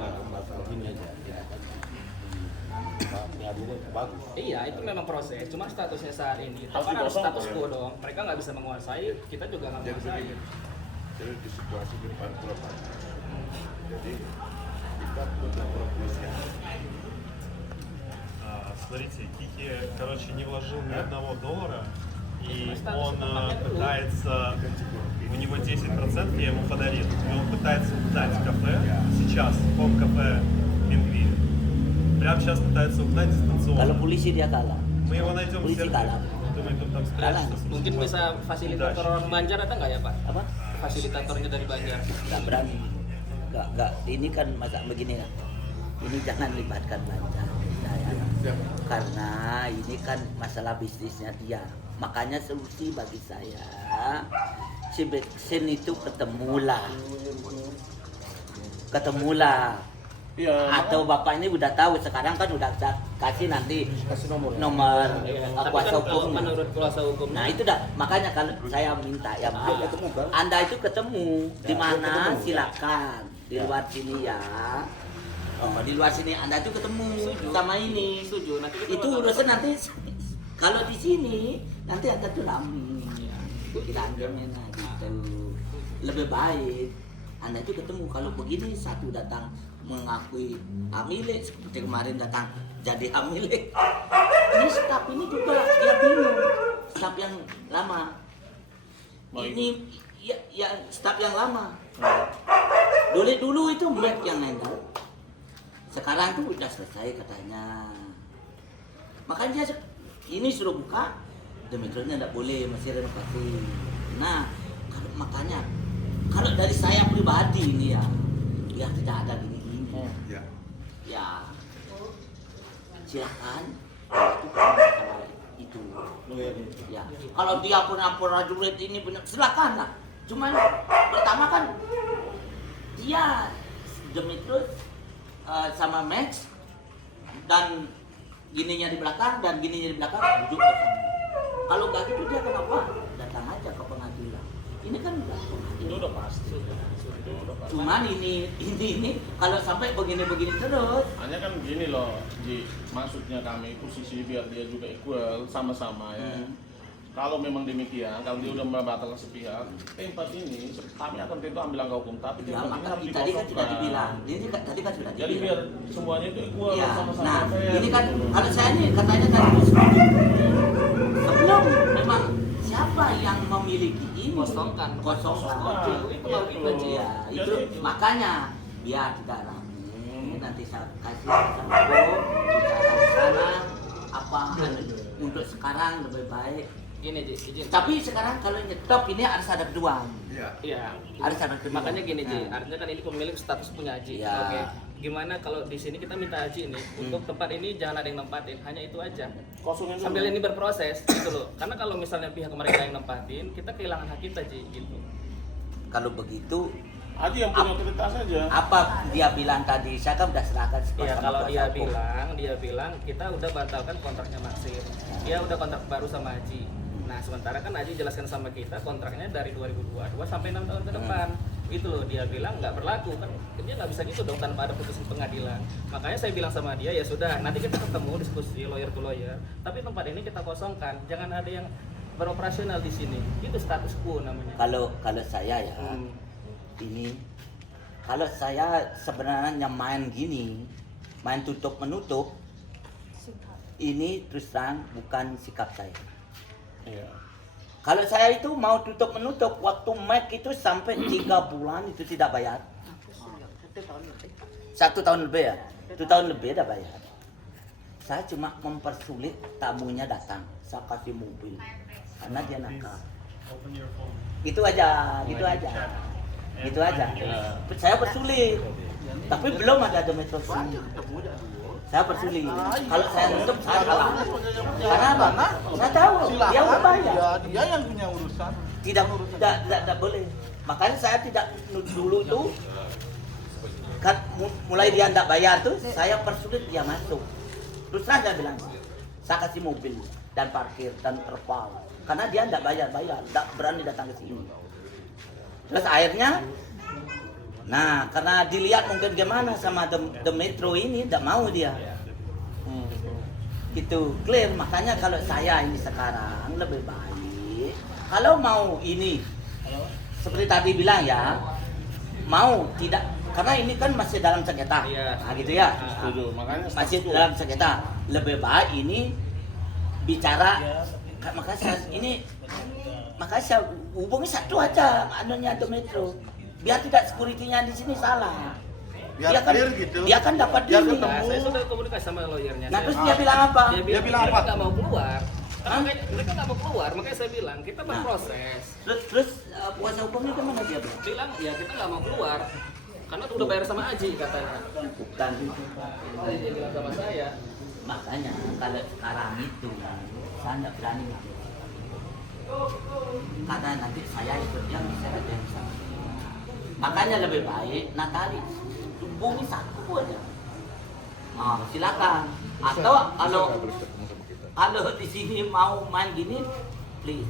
Iya, itu memang proses. Cuma statusnya saat ini. Tapi harus status quo dong. Mereka nggak bisa menguasai, kita juga nggak menguasai. Jadi di situasi di depan Pulau Jadi kita punya proposal. Смотрите, Кики, короче, не вложил ни одного доллара, и он пытается, у него 10% я ему подарил, и он пытается угнать кафе сейчас, хом-кафе Пингвин. Прямо сейчас пытается угнать дистанционно. Kalau polisi dia kalah. Мы его найдем в Polisi Сербии. kalah. Думаю, там спрячется. Mungkin bisa fasilitator orang Banjar ada nggak ya, Pak? Apa? Fasilitatornya dari Banjar. Nggak berani. Nggak. Ini kan masa begini ya. Ini jangan libatkan Banjar. Karena ini kan masalah bisnisnya dia. Makanya solusi bagi saya, si Beksin itu ketemulah. Atau bapak ini udah tahu, sekarang kan udah kasih nanti nomor. nomor Tapi kuasa kan kalau hukumnya. menurut kuasa hukum, Nah itu dah, makanya kalau saya minta ya Pak, Anda itu ketemu di mana silakan di luar sini ya. Oh, di luar sini Anda itu ketemu sama ini. setuju. Nanti kita Itu bakal- urusan nanti kalau di sini nanti Anda tuh rame. Kita anggapnya nah gitu. Lebih baik Anda itu ketemu kalau begini satu datang mengakui hamile seperti kemarin datang jadi hamile. Ini staf ini juga dia bingung. Staf yang lama. Ini ya staf yang lama. Dulu itu Mac yang handle. Sekarang tuh udah selesai katanya. Makanya ini suruh buka, Demetronya tidak boleh, masih renovasi. Nah, makanya kalau dari saya pribadi ini ya, biar tidak ada gini-gini. Ya. Ya, silakan. Itu. Ya, kalau dia punya prajurit ini benar, silakan lah. Cuman pertama kan dia Demetrius sama Max dan gininya di belakang dan gininya di belakang duduk bersama. Kalau nggak gitu dia kenapa? Datang aja ke pengadilan. Ini kan udah pengadilan. Itu udah pasti. Itu udah pasti. Cuman ini kalau sampai begini-begini terus, Hanya kan gini loh, maksudnya kami posisi biar dia juga equal sama-sama ya. Kalau memang demikian, kalau dia udah membatalkan sepihak, tempat ini kami akan tentu ambil langkah hukum, tapi ya tempat ini maka harus tadi kan sudah dikosongkan. dibilang. Ini tadi kan sudah Jadi dibilang. biar semuanya itu equal Ya, sama-sama. nah fair, ini kan gitu loh. kalau saya ini katanya tadi sebelum memang siapa yang memiliki ini Kosongkan. kosongkan. Itu logika, Ji. Ya, itu Jadi- makanya biar tidak rame nanti saya kasih sama bicara di sana apa untuk sekarang lebih baik. Gini Ji, izin. Tapi sekarang kalau nyetop ini harus ada kedua. Iya. Iya. Harus ada kedua. Makanya gini Ji, Nah. artinya kan ini pemilik status punya Haji. Ya. Oke. Gimana kalau di sini kita minta Haji ini untuk tempat ini jangan ada yang nempatin, hanya itu aja. Kosongin dulu. Sambil ini berproses gitu loh. Karena kalau misalnya pihak mereka yang nempatin, kita kehilangan hak kita Ji gitu. Kalau begitu Aja yang punya otoritas aja. apa dia bilang tadi? Saya kan sudah serahkan Iya, sama kalau kuasa dia hukum. bilang kita udah batalkan kontraknya Maksir. Dia udah kontrak baru sama Haji. Nah, sementara kan Haji jelaskan sama kita kontraknya dari 2022 sampai 6 tahun ke depan. Gitu loh, dia bilang nggak berlaku kan. Dia nggak bisa gitu dong tanpa ada putusan pengadilan. Makanya saya bilang sama dia, ya sudah, nanti kita ketemu diskusi lawyer to lawyer. Tapi tempat ini kita kosongkan, jangan ada yang beroperasional di sini. Itu status quo namanya. Kalau saya ya ini kalau saya sebenarnya main gini, main tutup menutup, ini terus terang bukan sikap saya. Iya. Kalau saya itu mau tutup menutup, waktu Mac itu sampai 3 bulan itu tidak bayar. 1 tahun lebih ya, 1 tahun lebih tidak bayar. Saya cuma mempersulit tamunya datang, saya kasih mobil karena dia nakal. Gitu aja, gitu aja. Gitu aja. Saya persulit. Tapi belum ada Demetrius ini. Saya persulit. Kalau saya nutup saya kalah. Karena apa? Saya tahu dia udah bayar. Dia yang punya urusan. Tidak boleh. Makanya saya tidak dulu tuh kan mulai dia tidak bayar tuh saya persulit dia masuk. Terus saya bilang saya kasih mobil dan parkir dan terpal karena dia tidak bayar, tidak berani datang ke sini. Terus akhirnya, nah karena dilihat mungkin gimana sama The Metro ini, tidak mau dia. Gitu, clear. Makanya kalau saya ini sekarang lebih baik, kalau mau ini, seperti tadi bilang ya, mau tidak, karena ini kan masih dalam sengketa, Iya. nah gitu ya, Setuju. Makanya masih status quo. dalam sengketa. Lebih baik ini bicara, makanya saya ini, makanya saya hubungi satu aja anunya The Metro, biar tidak security-nya di sini salah. Biar Dia kan, clear gitu. dia kan dapat Biar ini. ketemu. Nah, saya sudah komunikasi sama lawyernya. Nah Saya- terus dia bilang apa? Dia bilang apa? nggak mau keluar. Karena mereka nggak mau keluar, makanya saya bilang kita berproses. Terus kuasa hukumnya kemana dia bilang? Bilang ya kita nggak mau keluar karena udah bayar sama Aji katanya. Bukan. Dia bilang sama saya. Makanya kalau sekarang itu saya nggak berani ngambil. Karena nanti saya ikut yang bisa ada yang sama. Makanya lebih baik Natali hubungi satu aja. Silakan. Atau kalau di sini mau main gini, please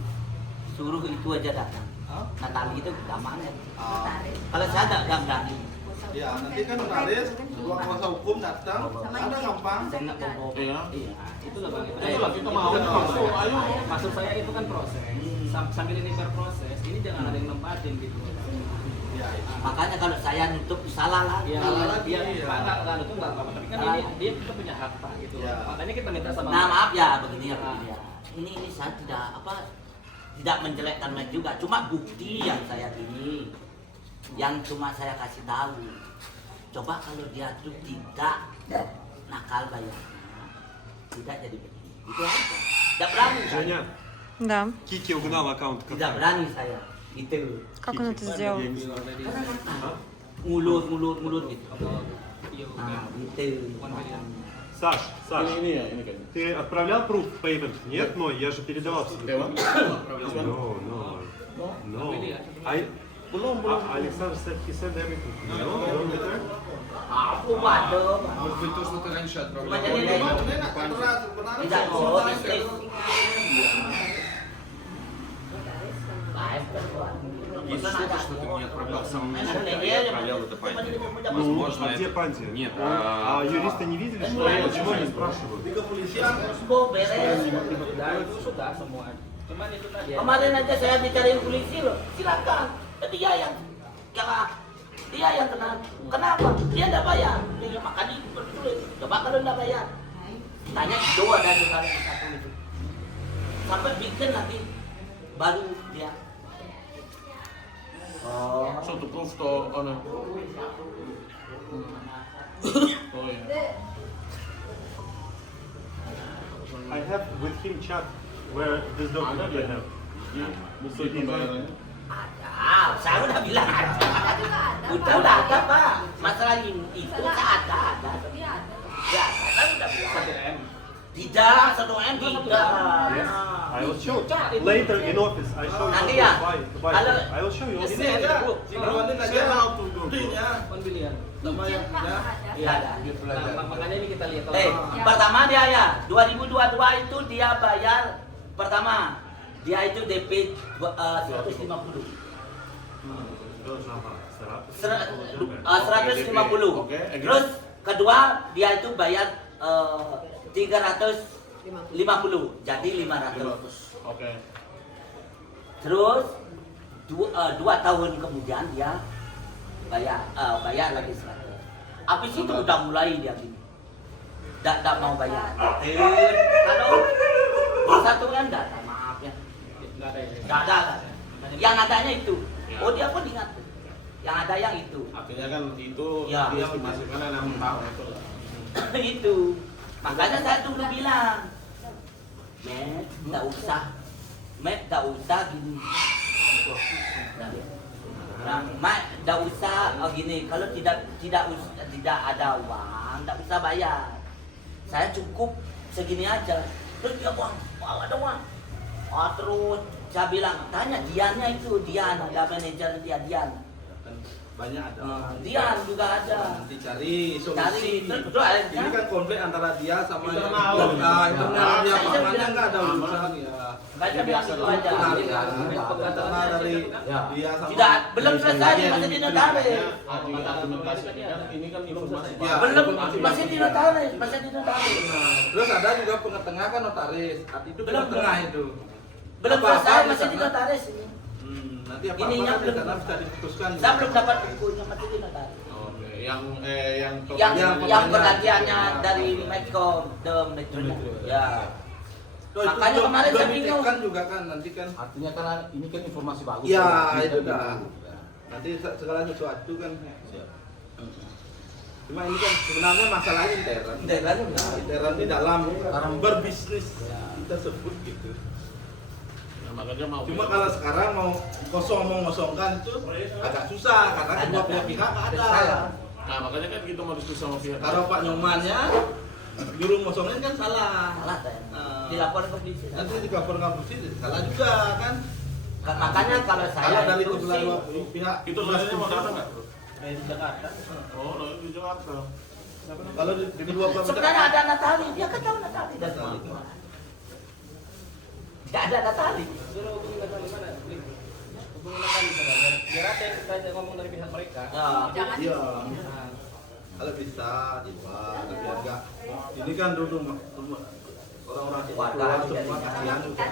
suruh itu aja datang. Natali itu keamanan. Kalau saya nggak berani. Ya, nanti kan notaris, dua kuasa hukum datang, ada gampang. Saya nggak bohong. Iya. Iya. Itulah bang. Itulah kita mau langsung, ayo. Maksud saya itu kan proses. Sambil ini berproses, ini jangan ada yang nempatin gitu. Makanya kalau saya nutup salah lah. Iya, Salah lagi, iya, iya. Pak, nggak itu nggak apa-apa. Tapi kan Salah. ini dia kita punya hak Pak gitu. Iya. Makanya kita minta sama. Nah maaf ya begini ya. Ini saya tidak menjelekkan mereka juga. Cuma bukti yang saya ini, yang cuma saya kasih tahu. Coba kalau dia tuh tidak nakal bayarnya, tidak jadi begini. Itu aja. Tidak berani saya. Женя, Да. Кики угнал аккаунт Tidak кафе. berani saya. Itu. Как он это сделал? Я не знаю. Mulut gitu. Iya, Nah, gitu. Саш, Саш, Ini ya, ini kayaknya. ты отправлял proof payment? Нет, но я же передавал себе. Dewa? No. Александр said he sent everything. No, не так? Aku waduh. Может быть, то, что ты раньше отправлял. Cuma jadi tidak mau bisnis. Есть что-то, что ты мне отправлял сам начала, Nah, я отправлял это Панде. Ну, Возможно, а где это... Панти? Нет, А юристы не видели, что ли? Почему они спрашивают? Beres. Nah, itu sudah semua. Cuman itu tadi. Kemarin aja saya dicariin polisi loh. Silakan. Dia yang kena. Kenapa? Dia enggak bayar. Dia makanya bersulit. Coba kalau enggak bayar. Tanya dua dari kalian satu itu. Sampai bikin nanti baru dia. So to prove to ano. Oh yeah. I have with him chat where this document I have. Bukti pembayarannya. Saya udah bilang ada. Udah ada Pak. Masalah ini itu ada. Ya, saya udah bilang. Tidak, 1M tidak. Yes, I will show. Later in office, I show you how Nanti to ya. buy. Kalau I will show you. Ini aja, si Marwanin aja how to do nya. Pembelian. Sama yang ya. Iya. Nah, makanya ini kita lihat. Pertama dia ya, 2022 itu dia bayar pertama. Dia itu DP 150. 150. Oke, Terus kedua dia itu bayar 350. Jadi 500. Oke. Terus 2 tahun kemudian dia bayar lagi 100. Habis itu udah mulai dia gini. Tidak mau bayar. Kalau satu kan enggak ada, maaf ya. Enggak ada. Yang adanya itu. Oh dia pun ingat. Yang ada yang itu. Artinya kan itu Ya. diestimasikan 6 tahun itu. Itu. Makanya saya dulu bilang, Met, enggak usah gini. Nah, Mak, enggak usah gini. Kalau tidak ada uang, enggak usah bayar. Saya cukup segini aja. Terus dia ada uang. Terus saya bilang, tanya Diannya itu, Dian, ada manajer Dian. Banyak ada. Dian juga ada. Nanti cari solusi. Terus Ini kan konflik antara dia sama yang Internal. internal dia Saya pamannya bilang, enggak ada urusan ya. Baca biasa Internal dari dia sama Tidak, belum selesai masih di notaris. Argumentasi ini kan informasi. Ya, Belum informasi masih di notaris, masih di notaris. Terus ada juga pengetengah kan notaris. Itu Belum, pengetengah itu. Belum Apa-apa selesai di masih di sana. notaris ini. Nanti apa Ininya kan di belum. sana bisa diputuskan. Saya belum dapat bukunya masih di notaris. Oke, yang Yang pergantiannya dari Medcom ke Metro. Ya. Makanya kemarin saya bingung. Kan juga kan nanti kan. Artinya karena ini kan informasi bagus. Ya, Kita itu gitu. dah. Nanti segala sesuatu kan. Cuma ini kan sebenarnya masalahnya intern. Intern di dalam berbisnis kita sebut gitu. Nah, makanya mau. Cuma kalau sekarang mau ngosongkan itu agak susah karena kedua belah pihak nggak ada. Nah, makanya kan kita mau diskusi sama pihak. Kalau Pak Nyomannya juru ngosongin kan salah. Salah saya. Dilaporkan ke polisi. Nanti dikabarkan polisi salah juga kan. Makanya kalau saya Kalau dari itu kedua sih, pihak Itu lainnya mau datang nggak? Di Jakarta. Oh, di Jakarta. Kalau di kedua belah Sebenarnya ada Natali, dia kan tahu Natali dari mana. Tidak ada Natali. Suruh hubungi Natali mana? Hubungi Natali saudara. Biar ada yang kita ngomong dari pihak mereka. Iya. Kalau bisa dibuat, biar enggak. Ini kan dulu orang-orang keluar semua kasihan juga.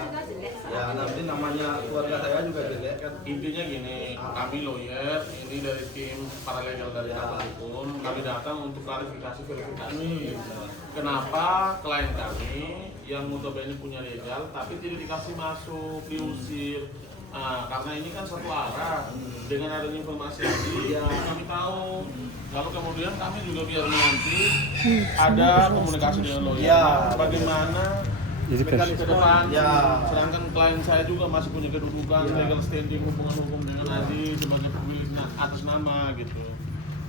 Ya nanti namanya keluarga saya juga jelek kan. Intinya gini, kami lawyer, ini dari tim paralegal dari kantor hukum, kami datang untuk klarifikasi verifikasi. Kenapa klien kami yang notabene punya legal tapi tidak dikasih masuk, diusir? Nah, karena ini kan satu arah. Dengan adanya informasi tadi, kami tahu. Lalu kemudian kami juga biar nanti ada komunikasi dengan lawyer. Bagaimana mekanisme ke depan? Sedangkan klien saya juga masih punya kedudukan legal standing hubungan hukum dengan Adi sebagai pemilik atas nama gitu.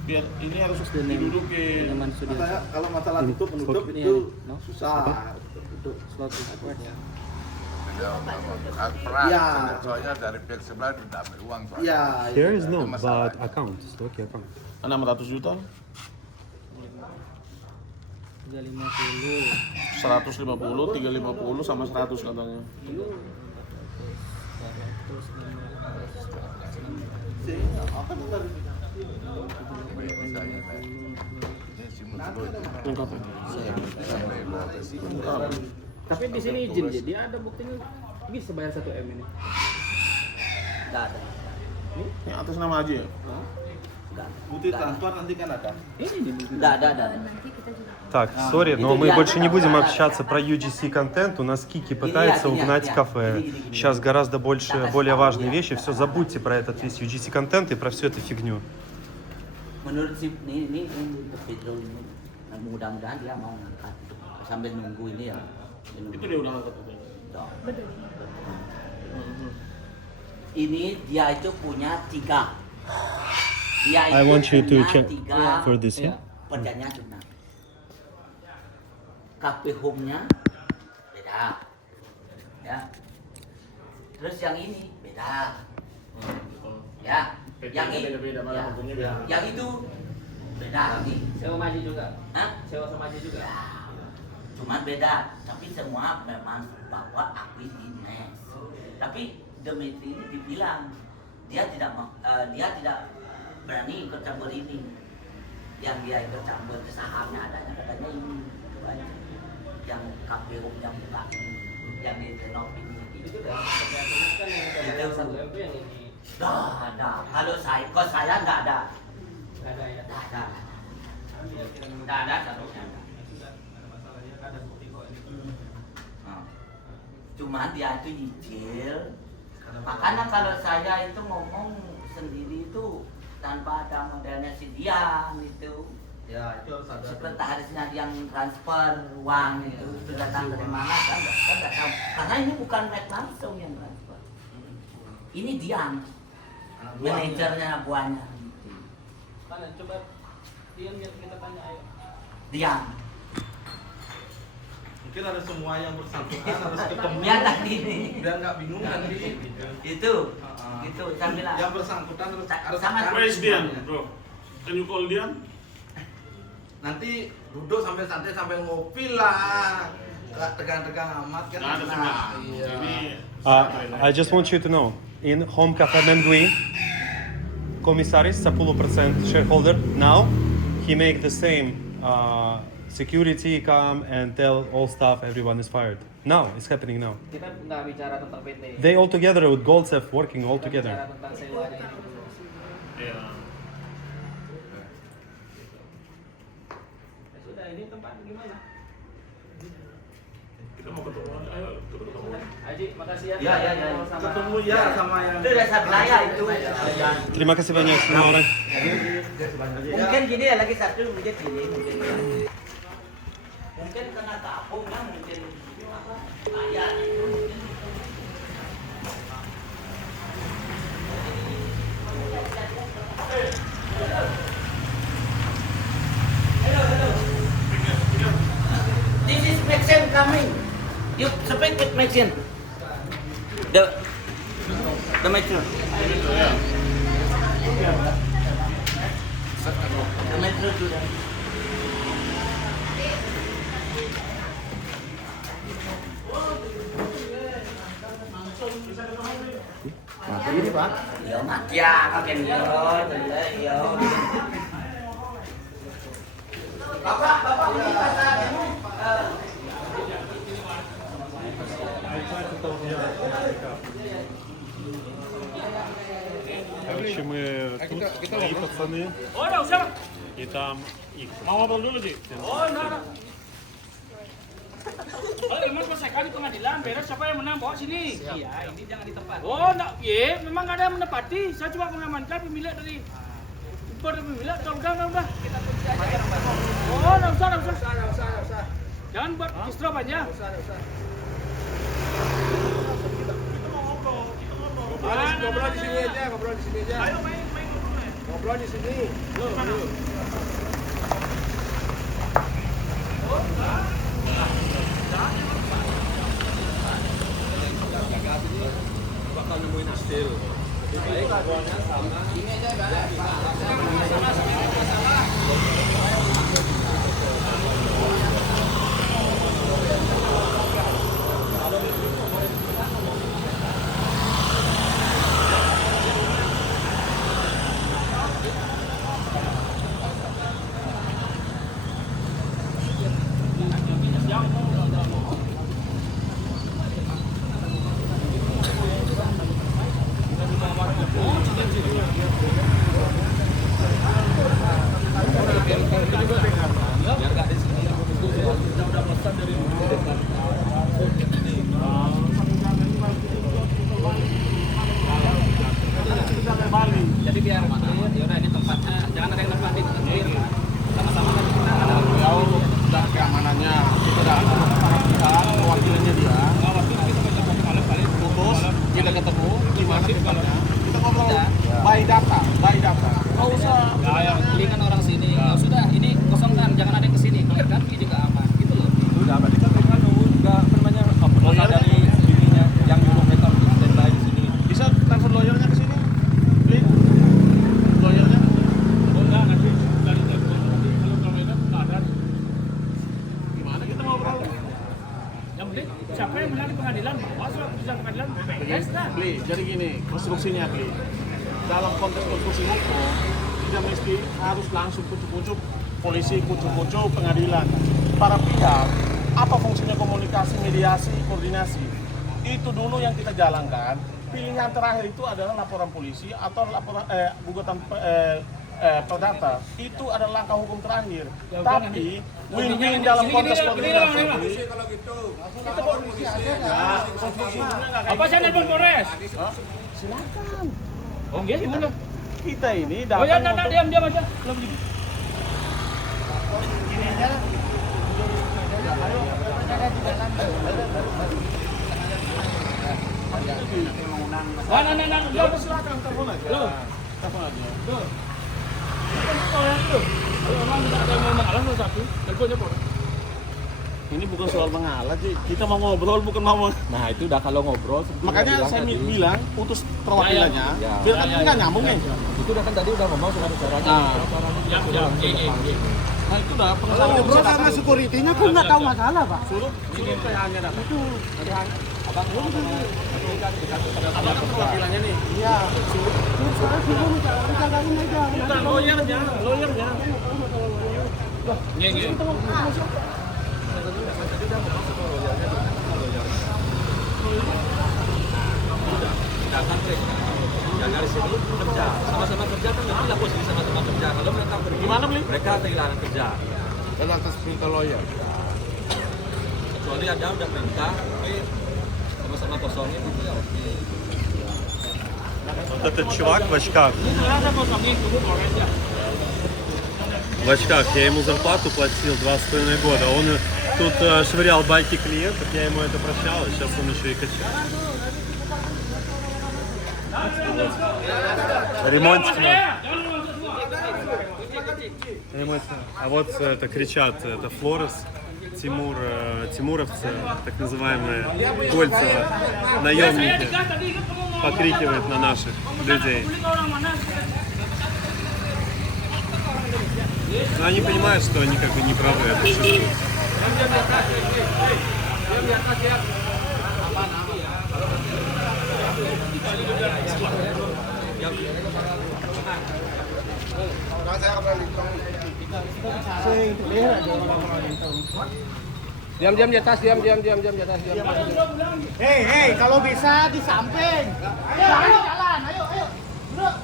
Biar ini harus didudukin. Makanya kalau masalah tutup menutup itu susah. Peran, soalnya dari pihak sebelah tidak ambil uang soalnya. There is no but account, stock account. 600 juta? 350. 150, 350 sama 100 katanya. Tapi di sini izin, dia ada buktinya bisa bayar 1 M ini. Tidak ada. Ini atas nama Aji ya? Bukti transfer nanti kan ada. Tidak ada. Так, сори, но мы больше не будем общаться про UGC контент. У нас Кики пытается угнать кафе. Сейчас гораздо больше, более важные вещи. Все, забудьте про этот весь UGC контент и про всю эту фигню. Menurut si ini Pedro ini, mudah-mudahan dia mau ngangkat sambil nunggu ini ya. Itu dia udah angkat itu. Ini dia itu punya 3. Dia I want you to punya check 3 for this, yeah? perjanjian tunai. KP Home-nya beda, ya. Terus yang ini beda, ya. Yang ini beda-beda, malah hukumnya beda. Yang itu beda lagi. Sewa Maji juga. Hah? Sewa sama Maji juga. Ya, cuman beda. Tapi semua memang bahwa akui Ines. Tapi Demetri ini dibilang dia tidak berani ikut campur ini. Yang dia ikut campur ke sahamnya adanya katanya ini. Yang KPU yang buka ini, yang di renov ini. Itu kan yang ada 1 M itu yang ini. Dah ada. Kalau saya nggak ada. Nggak ada ya. Nggak ada. Nggak ada satunya. Cuman dia itu nyicil. Makanya kalau saya itu ngomong sendiri itu tanpa ada modelnya si Dian itu. Ya, itu harus ada. Sekretarisnya yang transfer uang itu datang dari mana kan nggak tahu. Karena ini bukan Mac langsung yang transfer. Ini Dian. Manajernya buahnya. Mana coba Dian kita tanya ayo. Dian. Mungkin ada semua yang bersangkutan harus ketemu. Biar tadi ini. Biar nggak bingung nanti. Itu saya bilang. Yang bersangkutan harus Sama- Where is Dian, bro? Can you call Dian? Nanti duduk sampai santai sampai ngopi lah. Nggak tegang-tegang amat kan. Nggak ada tegang. Ini I just want you to know, in Home Cafe Mengui, Komisaris, 10% shareholder, now he make the same security come and tell all staff everyone is fired. Now, it's happening now. Kita nggak bicara tentang PT. They all together with Goldsev working all Kita together. bicara tentang sewanya ini dulu. Iya. Ya sudah, ini tempat gimana? Kita mau ketemu. Ayo, ketemu. Aji, makasih ya. Ya. Sama- Ketemu ya sama yang. Itu dasar belaya itu. Terima kasih banyak semua orang. Mungkin gini ya lagi satu mungkin gini mungkin. Mungkin kena kapungnya mungkin apa? Bayar itu. This is Maxine coming. You speak with Maxine. The Maxine. The Metro juga. Ini Pak. Iya mak ya kakek iya. Bapak ini pasang. Короче, мы тут, мои пацаны, и там их. Mau ngobrol dulu sih. Oh, nah. Kalau memang selesaikan di pengadilan, beres siapa yang menang bawa sini. Iya, ini jangan di tempat. Oh, enggak, ya, memang ada yang menepati. Saya cuma mengamankan pemilik dari pemilik. Udah. Kita kunci aja yang baru. Oh, enggak usah. Jangan buat kisru banyak. Ngobrol di sini aja. Ayo main dulu. Ngobrol di sini. Bakal nemuin hasil. Lebih baik ngobrolnya sama ini aja jadi biar yaudah ini tempatnya jangan ada yang nempatin sama-sama kan kita ada Dan keamanannya kita udah para pihak perwakilannya dia. Putus kita ketemu gimana ke depannya. Kita ngobrol by data. Nggak usah. ini kan orang sini ya sudah ini kosongkan jangan ada yang kesini clear kan ini juga aman gitu loh. Udah, berarti kan mereka nunggu juga apa dari dirinya yang nyuruh mereka untuk standby di sini. Bisa telepon lawyernya ke sini. Please. Lawyernya. Oh, enggak, nanti dari telepon. Nanti kalau mereka nggak ada. Gimana kita ngobrol? Yang penting siapa yang menang di pengadilan, bawa surat putusan pengadilan, beres dah. Beli, jadi gini, konstruksinya Beli. Dalam konteks konstruksi hukum, tidak mesti harus langsung kucuk-kucuk polisi, kucuk-kucuk pengadilan. Para pihak, apa fungsinya komunikasi, mediasi, koordinasi? Itu dulu yang kita jalankan. Pilihan terakhir itu adalah laporan polisi atau laporan gugatan perdata. Itu adalah langkah hukum terakhir. Tapi win-win dalam konteks koordinasi. Kalau gitu. Kita polisi aja ya. Konstruksinya nggak kayak Apa saya nelpon Polres? silakan. Oh, gitu gimana? Kita ini Oh ya, datang untuk diam aja. Belum gitu. Nah, silakan telepon aja. Loh. Telepon aja. Kalau orang tidak ada yang mau mengalah satu, teleponnya Polres. Ini bukan soal mengalah, Ji. Kita mau ngobrol bukan mau. Nah itu udah kalau ngobrol. Makanya saya bilang putus perwakilannya. Ya. Biar kan nggak nyambung nih. Itu udah kan tadi udah ngomong sama bicaranya. Nah itu udah pengesahan. Ngobrol sama security-nya kok nggak tahu masalah, Pak. Suruh PH-nya datang. Itu. Abang kan perwakilannya nih. Iya. Suruh jagain aja. Bukan lawyernya. Iya. Jangan di sini kerja, sama-sama kerja kan nggak ada posisi sama-sama kerja. Kalau mereka pergi, Gimana, Bli? mereka kehilangan kerja. Dan atas perintah lawyer. Kecuali ada udah perintah, tapi sama-sama kosongin itu ya oke. Вот этот чувак в очках. В очках. Я ему зарплату платил 2,5 года. Он тут швырял байки клиентов, я ему это прощал, и сейчас он еще и качает. Ремонтик. А вот это кричат, это Флорес, Тимур, тимуровцы, так называемые Кольцево, наемники, покрикивают на наших людей. Но они понимают, что они как бы не правы, это чувствуют. Diam di atas, diam di atas. Hei, kalau bisa di samping. Ayo, jalan, ayo. Duduk.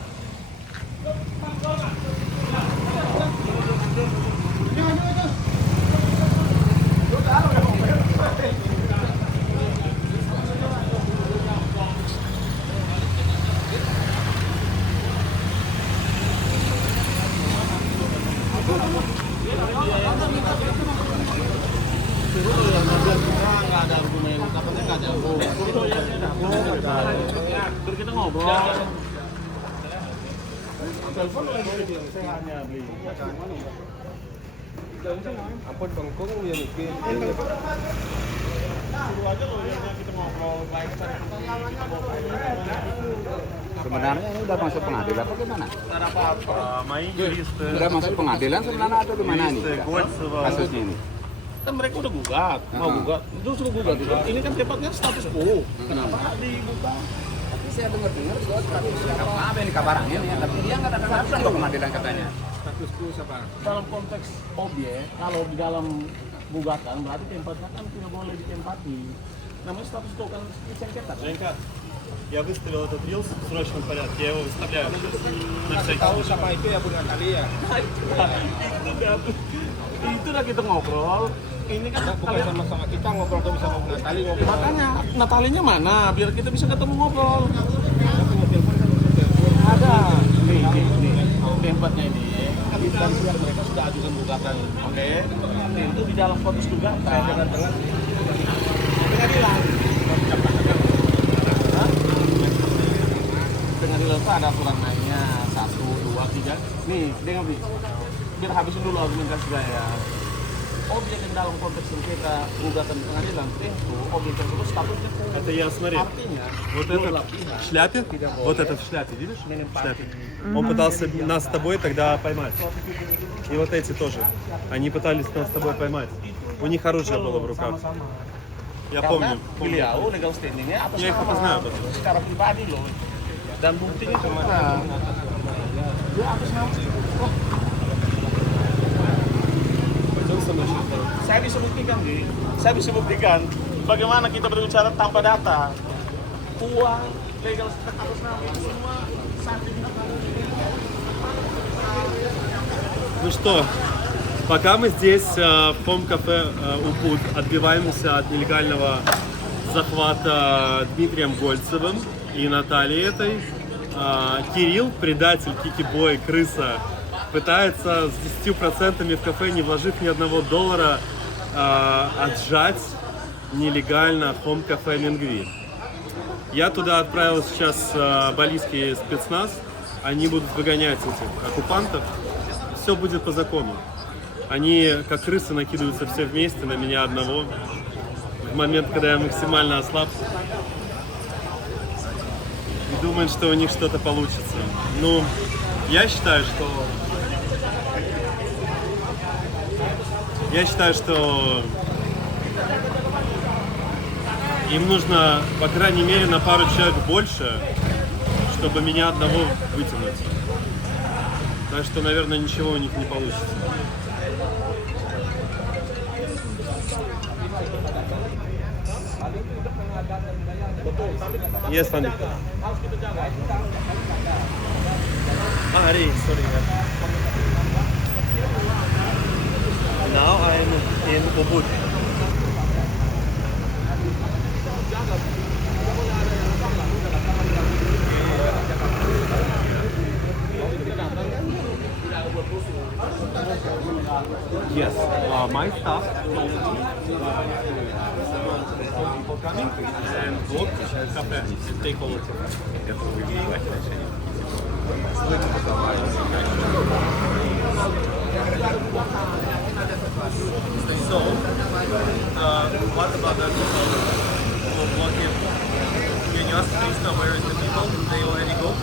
Nggak ada argumen, katanya nggak ada. Kita ngobrol. Telepon saya hanya beli. Ampun bengkung ya mikir. Suruh aja loh ya kita ngobrol baik. Sebenarnya ini udah masuk pengadilan apa gimana? Nggak ada apa-apa. Мои юристы, Udah masuk pengadilan sebenarnya atau di mana nih? юристы Гольцева, Kasusnya ini. Kan mereka udah gugat, mau gugat. Itu suruh gugat. Ini kan tempatnya status quo. Kenapa digugat? Tapi saya dengar soal status apa yang dikabarangin ya, tapi dia nggak ada keputusan ke pengadilan katanya. Status quo siapa? Dalam konteks objek, kalau di dalam gugatan berarti tempatnya kan tidak boleh ditempati. Namanya status quo kan sengketa. Женька, я выставил этот рилс в срочном порядке, я его выставляю на всякий Tahu случай. siapa itu ya punya kali ya. Itu udah kita ngobrol. Ini kan Bukan sama-sama kita ngobrol tuh bisa ngobrol kali ngobrol. makanya Natalinya mana? Biar kita bisa ketemu ngobrol. Ada. Nih. Tempatnya ini. Kan mereka sudah ajukan gugatan. Oke. Itu di dalam fokus gugatan. Pengadilan. Pengadilan itu ada aturan mainnya 1, 2, 3. Nih, dengar nih. Biar habisin dulu argumentasi saya. Objek yang dalam konteks sengketa gugatan pengadilan itu objek tersebut statusnya Это я, смотри, artinya вот это в шляпе, вот это в шляпе, видишь? В шляпе. Он пытался нас с тобой тогда поймать. И вот эти тоже. Они пытались нас с тобой поймать. У них оружие было в руках. Я помню. beliau legal standingnya atas Я их nama опознаю потом. secara pribadi loh. Dan buktinya cuma dia atas nama. Wah. Saya bisa buktikan bagaimana kita berbicara tanpa data. Uang, legal atas nama itu semua Ну что, пока мы здесь в Хом-кафе «Убуд» отбиваемся от нелегального захвата Дмитрием Гольцевым и Натальей этой, Кирилл, предатель, кикибой, крыса, пытается с 10% в кафе, не вложив ни одного доллара, отжать нелегально Хом-кафе «Мингви». Я туда отправил сейчас балийский спецназ, они будут выгонять этих оккупантов. Все будет по закону. Они, как крысы, накидываются все вместе на меня одного. В момент, когда я максимально ослаб. И думают, что у них что-то получится. Ну, я считаю, что им нужно, по крайней мере, на пару человек больше, чтобы меня одного вытянуть. Так что, наверное, ничего у них не получится. Yes, Andy. Ari, sorry. Now I'm in Ubud. Yes, my staff for coming and book cafe and take over. So, what about that blocking? Can you ask Krista where is the people? They already go?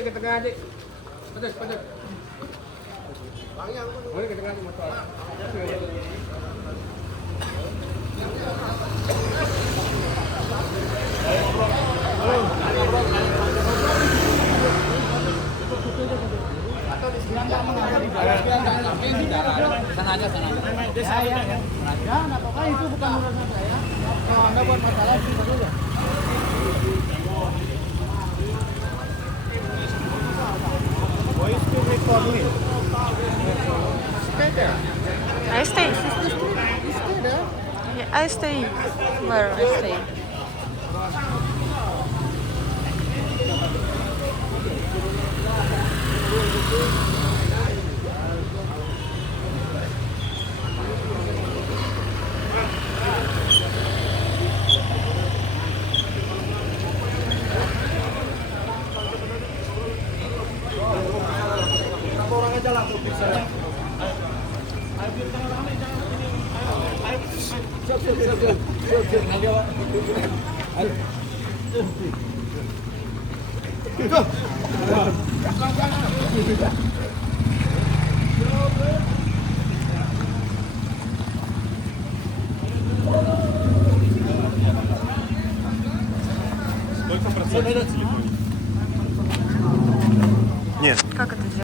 Balik ke tengah aja. Pedas. Balik ke tengah aja motor. Sana aja. Ya, nggak apa-apa, itu bukan urusan saya. Kalau Anda buat masalah, itu saja. Why you still recording? I stay. Yeah, I stay. Where I stay. Сколько процентов на телефоне? Нет. Как это делать?